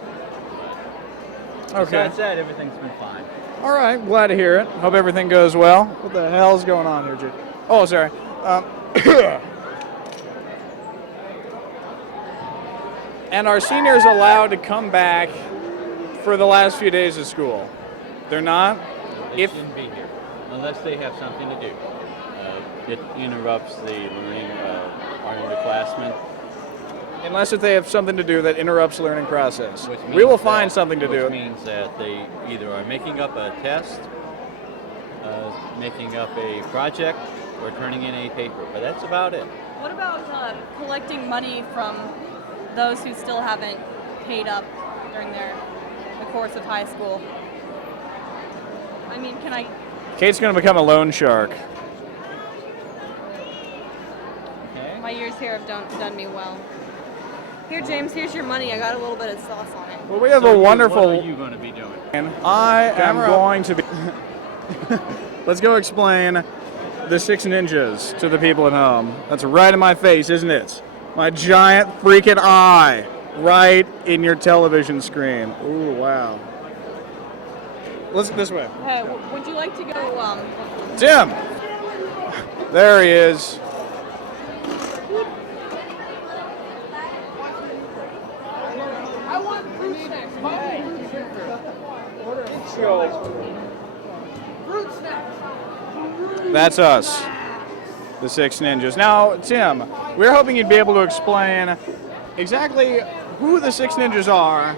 Okay. Besides that, everything's been fine. All right, glad to hear it. Hope everything goes well. What the hell's going on here, Jake? Oh, sorry. And are seniors allowed to come back for the last few days of school? They're not? They shouldn't be here unless they have something to do. It interrupts the learning of our underclassmen. Unless if they have something to do that interrupts the learning process. Which We will means find that- something to do. Which means that they either are making up a test, making up a project, or turning in a paper. But that's about it. What about collecting money from those who still haven't paid up during the course of high school? I mean, can I... Kate's going to become a loan shark. My years here have done me well. Here, James, here's your money. I got a little bit of sauce on it. Well, we have a wonderful... What are you going to be doing? And I am going to be... Let's go explain the 6 ninjas to the people at home. That's right in my face, isn't it? My giant freaking eye right in your television screen. Ooh, wow. Let's this way. Hey, would you like to go, Tim! There he is. I want fruit snacks. Fruit snacks. That's us, the 6 ninjas. Now, Tim, we're hoping you'd be able to explain exactly who the 6 ninjas are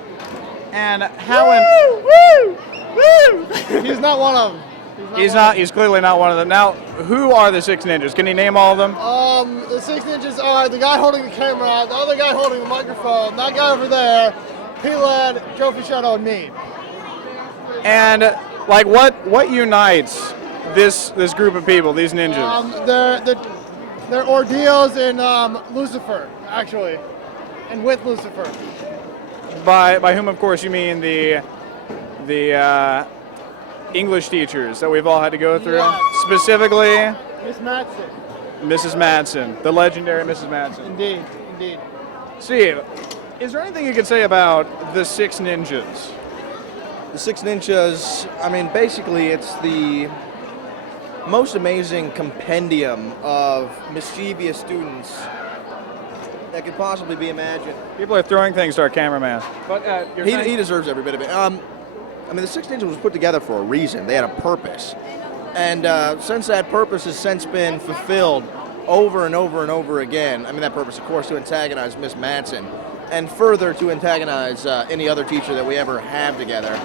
and how... He's not one of them. He's clearly not one of them. Now, who are the 6 ninjas? Can you name all of them? The 6 ninjas are the guy holding the camera, the other guy holding the microphone, that guy over there, P-Lad, Joe Fischetto, and me. And like, what unites this group of people, these ninjas? They're ordeals in Lucifer, actually, and with Lucifer. By whom, of course, you mean the English teachers that we've all had to go through, Yeah. specifically Miss Matson. Mrs. Madsen, the legendary Mrs. Madsen. Indeed, indeed. Steve, is there anything you could say about the 6 ninjas? The 6 ninjas, I mean, basically it's the most amazing compendium of mischievous students that could possibly be imagined. People are throwing things to our cameraman. But He deserves every bit of it. I mean, the 6 Ninjas was put together for a reason. They had a purpose. And since that purpose has since been fulfilled over and over and over again, I mean, that purpose, of course, to antagonize Miss Madsen, and further to antagonize any other teacher that we ever have together.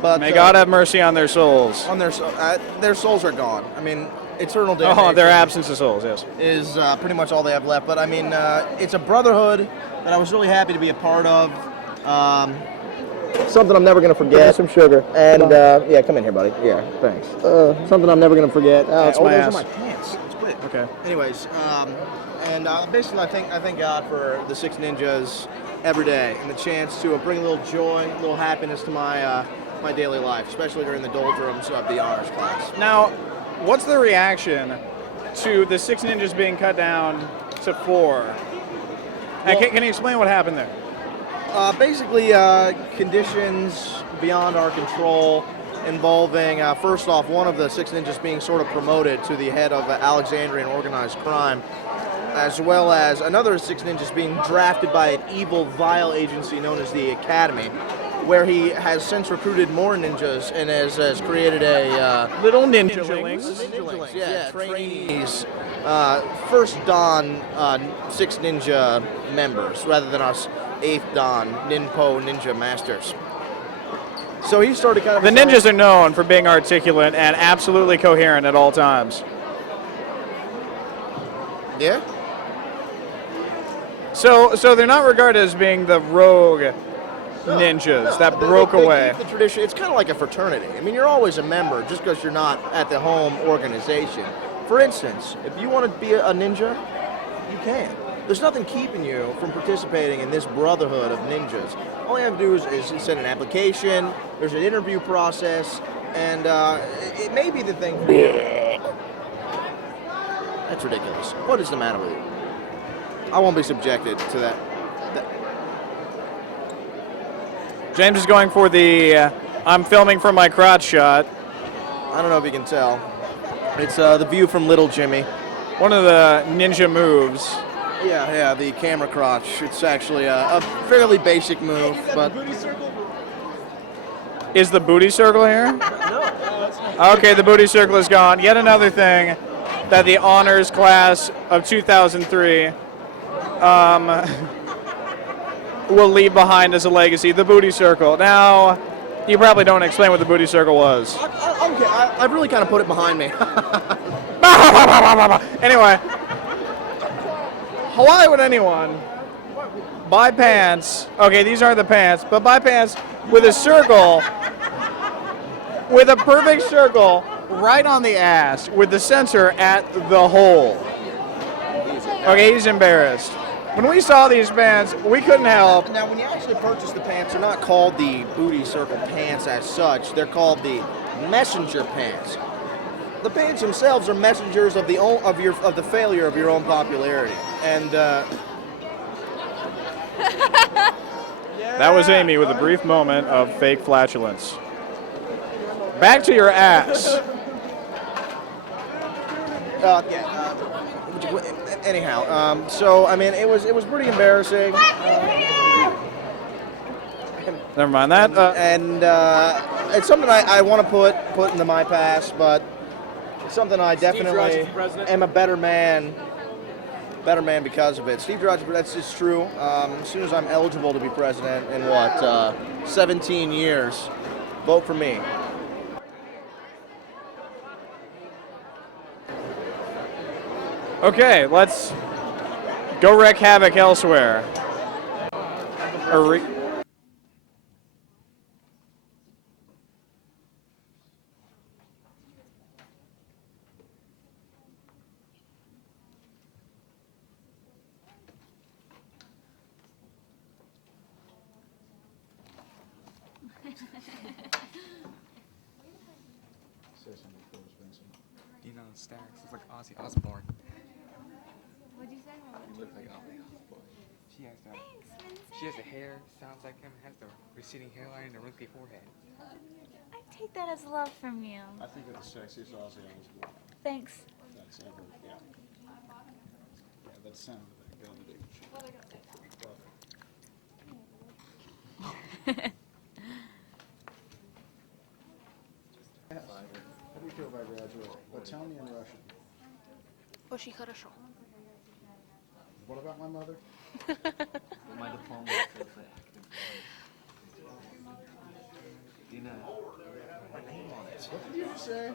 But may God have mercy on their souls. On their souls are gone. I mean, eternal damnation. Oh, their absence of souls, yes. Is pretty much all they have left. But I mean, it's a brotherhood that I was really happy to be a part of. Something I'm never going to forget. Some sugar. And, yeah, come in here, buddy. Yeah, thanks. Something I'm never going to forget. That's my those ass. are my pants. Let's quit. Okay. Anyways, basically I thank God for the 6 Ninjas every day and the chance to bring a little joy, a little happiness to my my daily life, especially during the doldrums of the honors class. Now, what's the reaction to the 6 ninjas being cut down to 4? Well, can you explain what happened there? Basically, conditions beyond our control involving, first off, one of the 6 ninjas being sort of promoted to the head of Alexandrian organized crime. as well as another 6 ninjas being drafted by an evil, vile agency known as the Academy, where he has since recruited more ninjas and has created a little ninjalings. Ninjalings, yeah, trainees. First Dan 6 ninja members, rather than us 8th Dan Ninpo ninja masters. So he started kind of. The ninjas are known for being articulate and absolutely coherent at all times. Yeah. So they're not regarded as being the rogue ninjas that broke away. Keep the tradition. It's kind of like a fraternity. I mean, you're always a member just because you're not at the home organization. For instance, if you want to be a ninja, you can. There's nothing keeping you from participating in this brotherhood of ninjas. All you have to do is send an application. There's an interview process, and it may be the thing for you. That's ridiculous. What is the matter with you? I won't be subjected to that. James is going for the I'm filming from my crotch shot. I don't know if you can tell. It's the view from Little Jimmy. One of the ninja moves. Yeah, the camera crotch. It's actually a fairly basic move, but... Is the booty circle here? No. Okay, the booty circle is gone. Yet another thing that the honors class of 2003 will leave behind as a legacy, the booty circle. Now, you probably don't explain what the booty circle was. Okay, I've really kind of put it behind me. Anyway, why would anyone buy pants? Okay, these aren't the pants, but buy pants with a circle, with a perfect circle right on the ass, with the sensor at the hole. Okay, he's embarrassed. When we saw these pants, we couldn't help. Now, when you actually purchase the pants, they're not called the booty circle pants as such. They're called the messenger pants. The pants themselves are messengers of the failure of your own popularity. And that was Amy with a brief moment of fake flatulence. Back to your ass. Anyhow, so I mean, it was pretty embarrassing. Never mind that. And it's something I want to put into my past, but it's something I definitely am a better man because of it. Steve Rogers, that's just true. As soon as I'm eligible to be president in 17 years, vote for me. Okay, let's go wreak havoc elsewhere. You know, Stacks is like Ozzy Osbourne. What'd you say? You look like Ozzy Osbourne. She has the hair, sounds like him, has the receding hairline and the wrinkly forehead. I take that as love from you. I think it's the sexiest Ozzy Osbourne. Thanks. That's ever, yeah. Yeah, that sound of it. Go on the beach. How do you feel about graduate? But tell me in Russian. Очень хорошо. What about my mother? My diploma says that. You know, What did you say?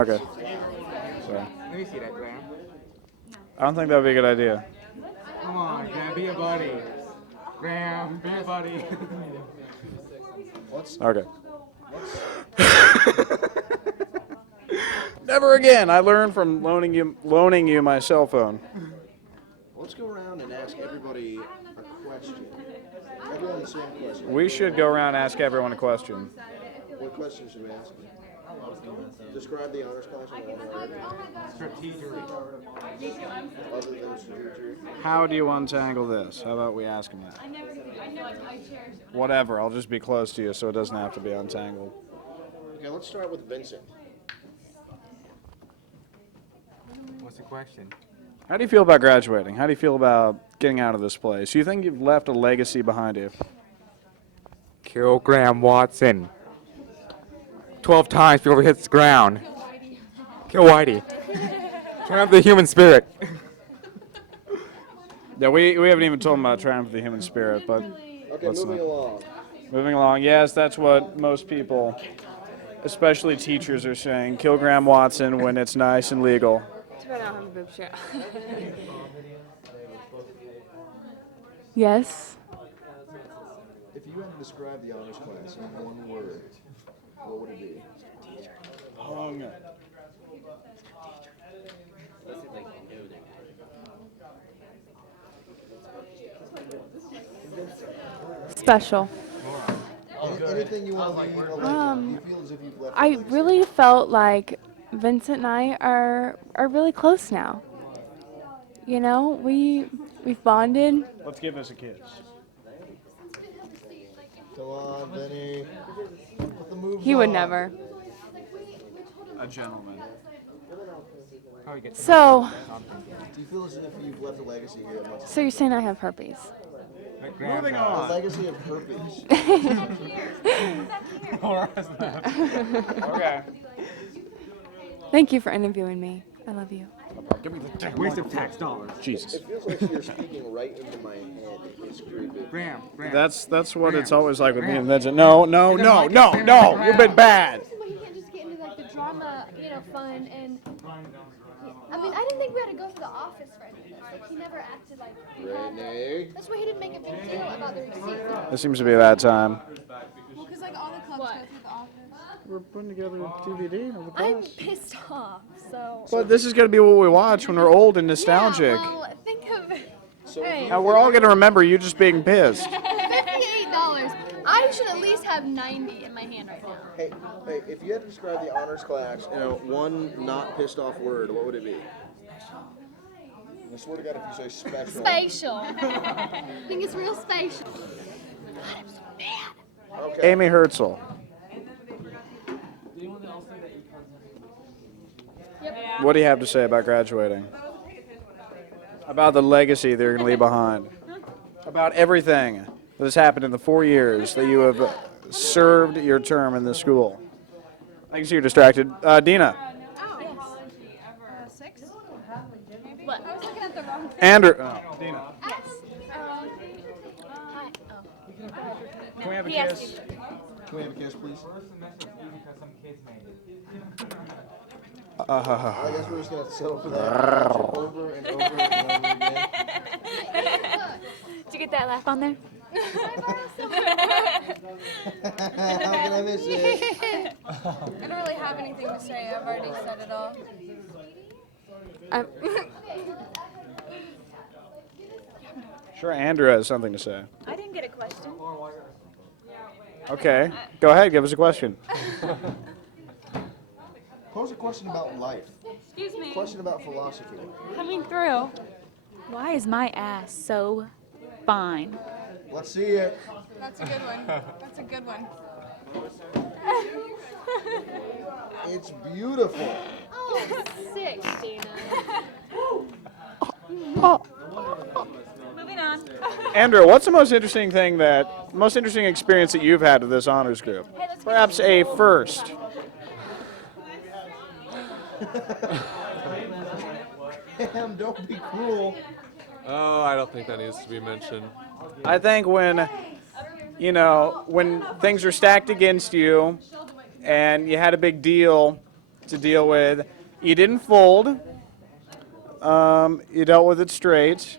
Okay. Sorry. Let me see that, Graham. I don't think that would be a good idea. Come on, Graham, be a buddy. Graham, be a buddy. Okay. Never again. I learned from loaning you my cell phone. Let's go around and ask everybody a question. Everyone the same question. We should go around and ask everyone a question. What question should we ask? Describe the honors class in one word. Strategery. Other than strategery. How do you untangle this? How about we ask him that? Whatever. I'll just be close to you so it doesn't have to be untangled. Okay, let's start with Vincent. What's the question? How do you feel about graduating? How do you feel about getting out of this place? Do you think you've left a legacy behind you? Kill Graham Watson. 12 times before he hits the ground. Kill Whitey. Triumph the human spirit. Yeah, we haven't even told him about Triumph of the Human Spirit, but Okay, moving along. Moving along, yes, that's what most people, especially teachers, are saying. Kill Graham Watson when it's nice and legal. Too bad I don't have a boob shot. Yes. If you had to describe the honors class in one word, what would it be? Hung. Special. Anything you want to be, you feel as if you've left I really felt like Vincent and I are really close now. You know, we've bonded. Let's give this a kiss. Come on, Benny. Put the moves He would on. never. A gentleman. So, Do you feel as if you've left a legacy here? so you're saying I have herpes? Moving A on. legacy of herpes. Okay. Thank you for interviewing me. I love you. Give me the damn Waste of tax dollars. Jesus. It feels like you're speaking right into my head. It's creepy. Graham. That's what it's always like with me and Vincent. No, you've been bad. But he can't just get into like the drama, fun and. I mean, I didn't think we had to go to the office for any of this. Like, he never acted like we had. Renee. That's why he didn't make a big deal about the receipt. This seems to be a bad time. Well, because like all the clubs go through the office. We're putting together a DVD of the I'm pissed off. So. But this is going to be what we watch when we're old and nostalgic. Yeah, well, think of. Hey. Now we're all going to remember you just being pissed. $58. I should at least have 90 in my hand right now. Hey, if you had to describe the honors class in one not pissed off word, what would it be? I swear to God, if you say special. Spatial. I think it's real spatial. God, I'm so mad. Okay. Amy Herzl. What do you have to say about graduating? About the legacy they're going to leave behind? About everything that has happened in the 4 years that you have served your term in this school? I can see you're distracted. Dina. Six? Maybe? What? I was looking at the wrong thing. Andrew. Oh, Dina. Yes. Can we have a Yes. kiss? Can we have a kiss, please? I guess we're just going to settle for that over and over and over again. Did you get that laugh on there? How can I miss it? I don't really have anything to say. I've already said it all. Sure, Andrew has something to say. I didn't get a question. Okay, go ahead, give us a question. Pose a question about life. Excuse me. Question about philosophy. Coming through. Why is my ass so fine? Let's see it. That's a good one. That's a good one. It's beautiful. Oh, sick, Dina. Moving on. Andrew, what's the most interesting experience that you've had with this honors group? Perhaps a first. Damn, don't be cruel. Oh, I don't think that needs to be mentioned. I think when things are stacked against you and you had a big deal to deal with, you didn't fold. You dealt with it straight.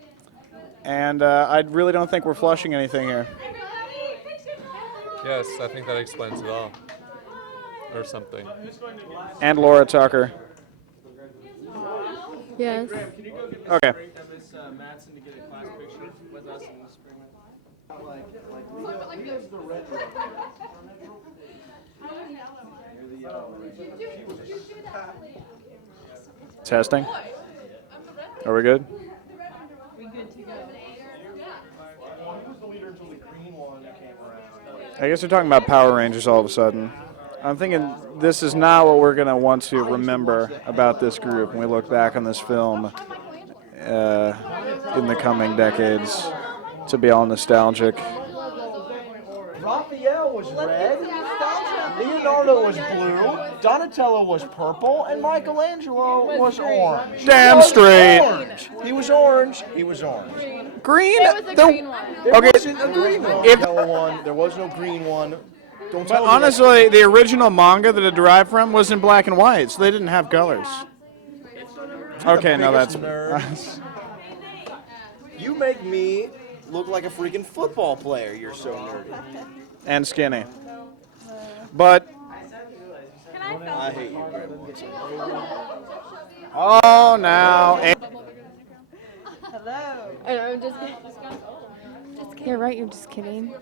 And I really don't think we're flushing anything here. Yes, I think that explains it all. Or something. And Laura Tucker. Yes. Okay. Miss Madsen to get a class picture with us in the spring. Testing. Are we good? I guess we're talking about Power Rangers all of a sudden. I'm thinking this is not what we're going to want to remember about this group when we look back on this film in the coming decades to be all nostalgic. Raphael was red, Leonardo was blue, Donatello was purple, and Michelangelo was orange. Damn straight. He was orange. He was orange. Green? There was a green one. There Okay. wasn't a green one. If- Yellow one. There was no green one. Don't But tell me honestly, the original manga that it derived from was in black and white, so they didn't have colors. Okay, no, that's... biggest You make me look like a freaking football player. You're so nerdy. and skinny. But... I hate you, Brett. Oh, now... I know, I'm just kidding. You're right, you're just kidding.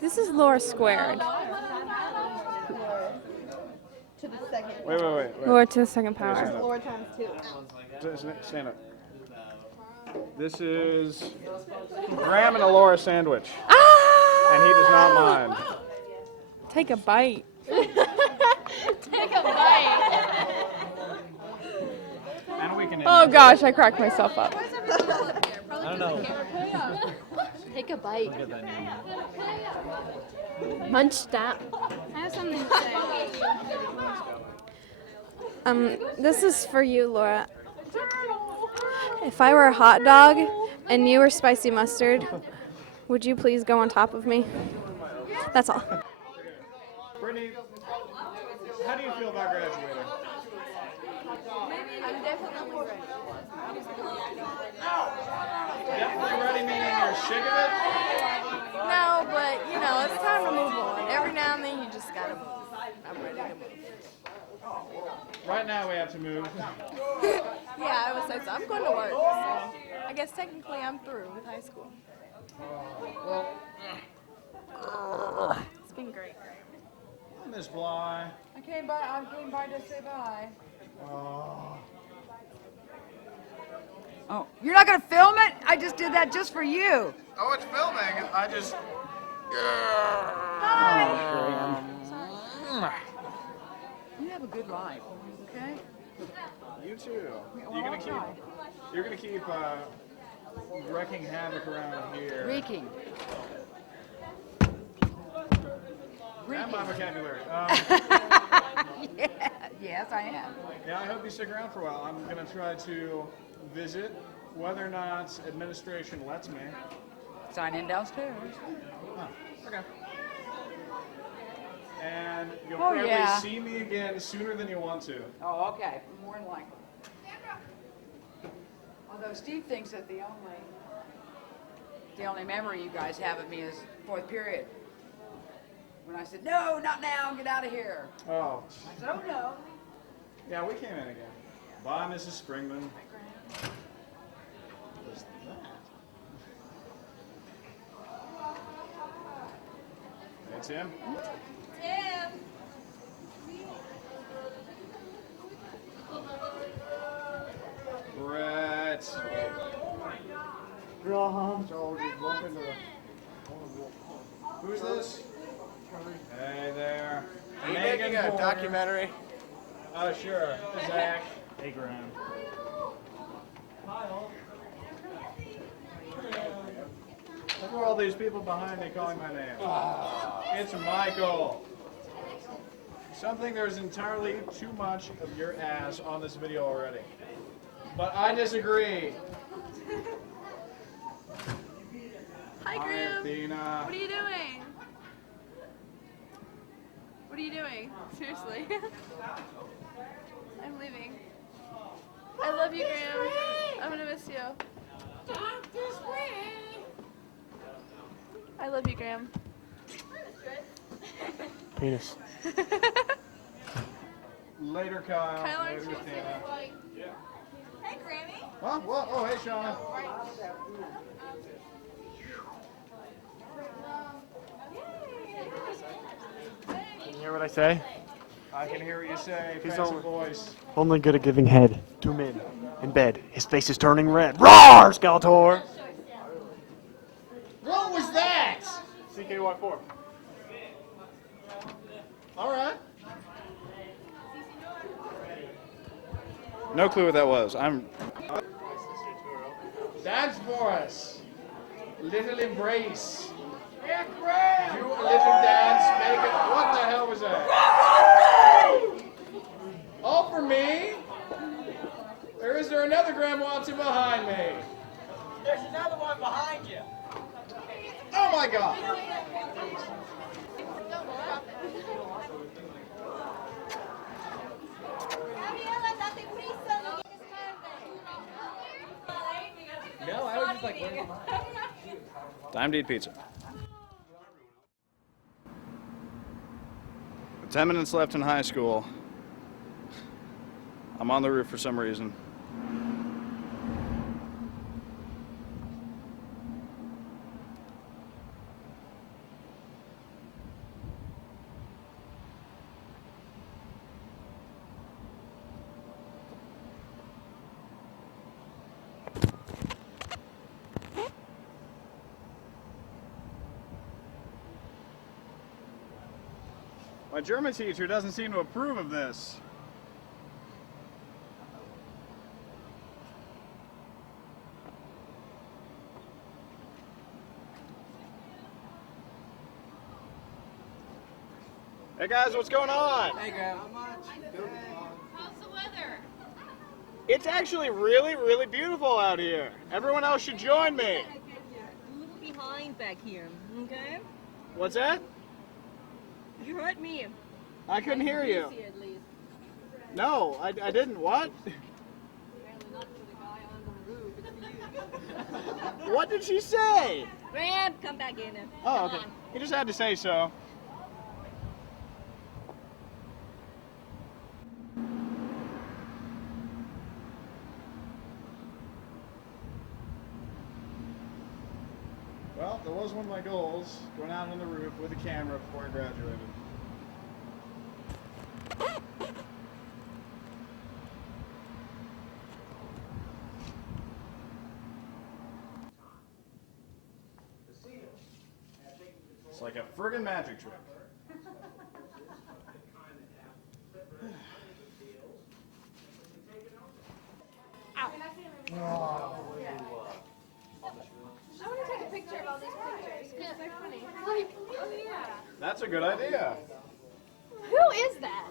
This is Laura squared. To the second. Wait. Laura to the second power. Laura times 2. Stand up. This is Graham and a Laura sandwich. And he does not mind. Take a bite. Take a bite. And we can Oh gosh, I cracked myself up. I don't know. Take a bite. Munch that. I have something to say. This is for you, Laura. If I were a hot dog and you were spicy mustard, would you please go on top of me? That's all. Brittany, how do you feel about graduating? I'm definitely ready. Definitely ready, meaning you're sick of it? No, but you know, it's time to move on. Every now and then you just gotta move. I'm ready to move. Right now we have to move. Yeah, I would say so. I'm going to work, so I guess technically I'm through with high school. It's been great. Miss Bly. I came by to say bye. Oh, you're not gonna film it? I just did that just for you. Oh, it's filming. I just... You have a good life, okay? You too. You're gonna keep wrecking havoc around here. Reeking. And my vocabulary. Yeah, yes, I am. Yeah, I hope you stick around for a while. I'm gonna try to visit, whether or not administration lets me. Sign in downstairs. Okay. And you'll Oh, probably yeah. see me again sooner than you want to. Oh, okay, more than likely. Although Steve thinks that the only memory you guys have of me is fourth period. When I said, no, not now, get out of here. Oh. I said, oh no. Yeah, we came in again. Bye, Mrs. Springman. What's that? Hey, Tim. Brett. Who's this? Hey there. Are you making a documentary? Oh, sure. Zach. Hey, Graham. Look at all these people behind me calling my name. It's Michael. There's entirely too much of your ass on this video already. But I disagree. Hi, Graham. Athena. What are you doing? What are you doing? Seriously. I'm leaving. I love you, Graham. I'm gonna miss you. I love you, Graham. Penis. Later, Kyle. Kyle, Later, aren't you Athena. Hey, Grammy. Huh? What? Oh, hey, Shauna. Can you hear what I say? I can hear what you say. He's Fancy over. voice. Only good at giving head. 2 men in bed. His face is turning red. Roar, Skeletor! What was that? CKY4. All right. No clue what that was. Dance for us. Little embrace. Do a little dance. Make it. What the hell was that? All for me? Or is there another Graham Watson behind me? There's another one behind you. Oh my God! No, I was just like, Time to eat pizza. 10 minutes left in high school. I'm on the roof for some reason. My German teacher doesn't seem to approve of this. Hey guys, what's going on? hey, Graham. How's the weather? It's actually really, really beautiful out here. Everyone else should join me. A little behind back here, okay? What's that? You heard me. I couldn't hear you. Easy, at least. No, I didn't. What? Apparently not for the guy on the roof. It's you. What did she say? Graham, come back in. Oh, Come okay. on. You just had to say so. Well, that was one of my goals, going out on the roof with a camera before I graduated. It's like a friggin' magic trick. I want to take a picture of all these pictures because they're funny. Like, oh yeah. That's a good idea. Who is that?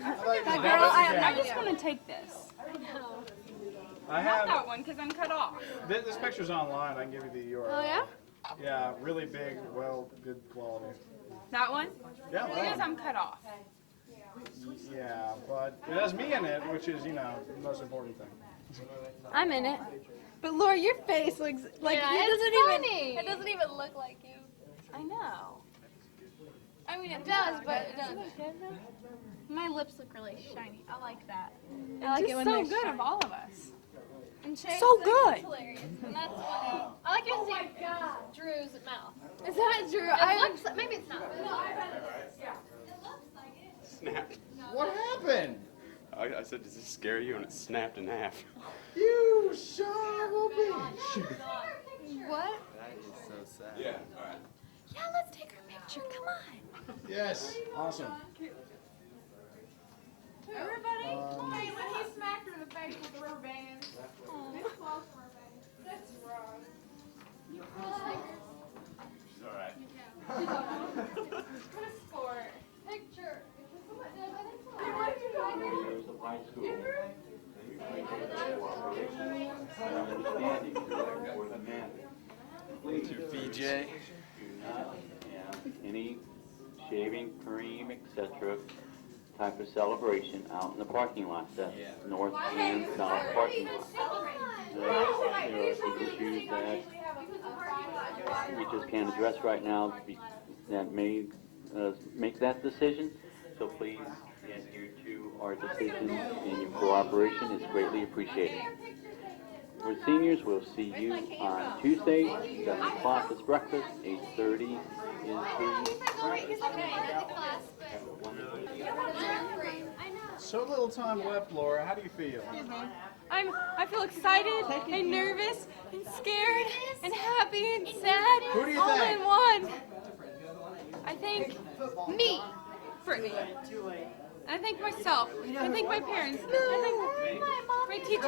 That girl, I just want to take this. I know. I Not have that one, because I'm cut off. this picture's online. I can give you the URL. Oh yeah? Yeah, really big, good quality. That one? Yeah, that Because one. I'm cut off. Yeah, but it has me in it, which is, the most important thing. I'm in it. But Laura, your face looks like Yeah, it it's doesn't funny. even. It doesn't even look like you. I know. I mean, it does, but it doesn't. My lips look really shiny. I like that. I like it Just when so they're good shiny. of all of us. And Chase So thinks good. it's hilarious, and that's funny. I like to see Drew's mouth. Is that Drew? It looks like, maybe it's not. Snapped. What happened? I said, does this scare you? And it snapped in half. You son of a bitch. What? That is so sad. Yeah, alright. Yeah, let's take our picture. Come on. Yes, awesome. Everybody, hey, when he smacked her in the face with the rubber band. This false rubber band. That's wrong. She's alright. What a sport. Picture. What are you Years of high school. Understanding for the men. To VJ. Do not have any shaving cream, etc. type of celebration out in the parking lot. That's north and south parking lot. There are some issues that we just can't address right now that may make that decision. So please adhere to our decision, and your cooperation is greatly appreciated. For seniors, we'll see you on Tuesday, 7 o'clock is breakfast, 8:30 is the So little time left, Laura. How do you feel? I feel excited and nervous and scared and happy and sad. Who do you all think? in one. I think Me. Brittany. I thank myself. I thank my parents. I thank my teachers.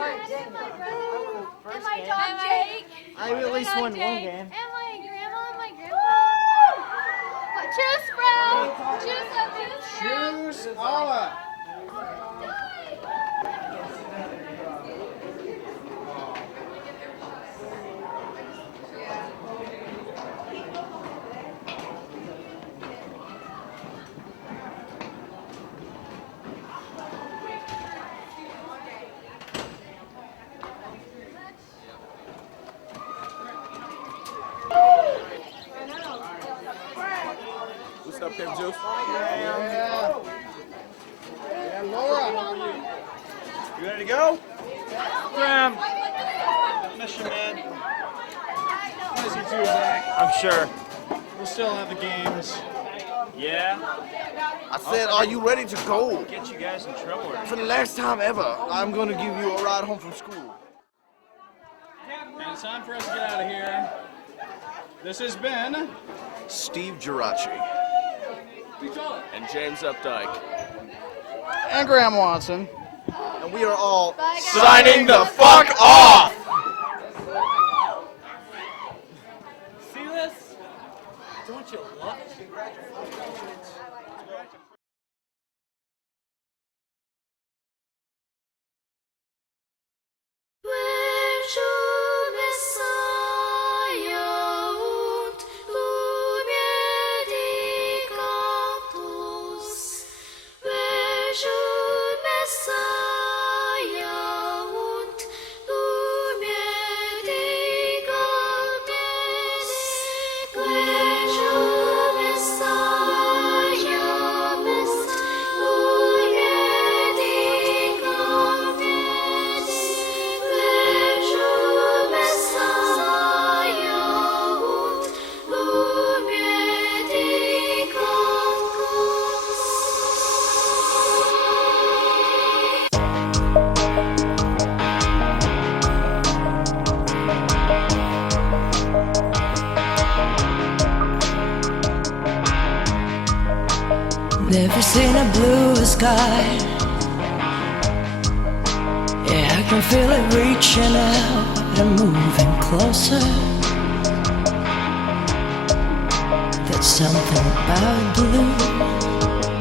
And my dog Jake. I at least won one game. And my grandma and my grandpa. Cheers, bro. Cheers up, Choose Allah. What's up, Kim Juice? Yeah. Yeah, Laura. You ready to go? Graham. Miss you, man. Miss you too, Zach. I'm sure. We'll still have the games. Yeah? I said, are you ready to go? Get you guys in trouble. For the last time ever, I'm going to give you a ride home from school. And it's time for us to get out of here. This has been Steve Geraci. And James Updike. and Graham Watson. And we are all Signing the fuck off! See this? Don't you love it? Never seen a bluer sky. Yeah, I can feel it reaching out and moving closer. There's something about blue.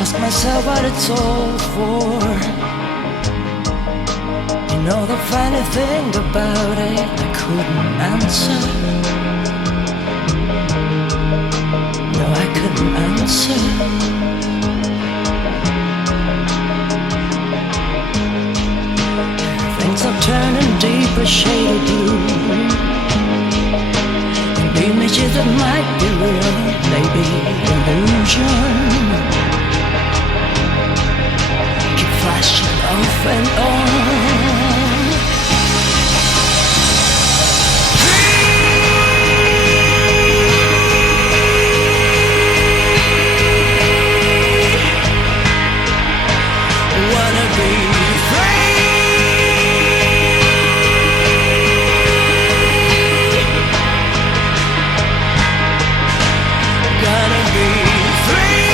Ask myself what it's all for. You know the funny thing about it, I couldn't answer. No, I couldn't answer. Things are turning deeper shade of blue, and images that might be real, maybe illusion, keep flashing off and on. Gonna be free.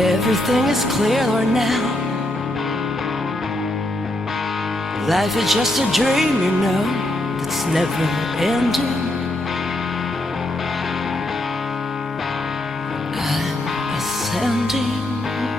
Everything is clearer now. Life is just a dream, you know, that's never ending. I'm ascending.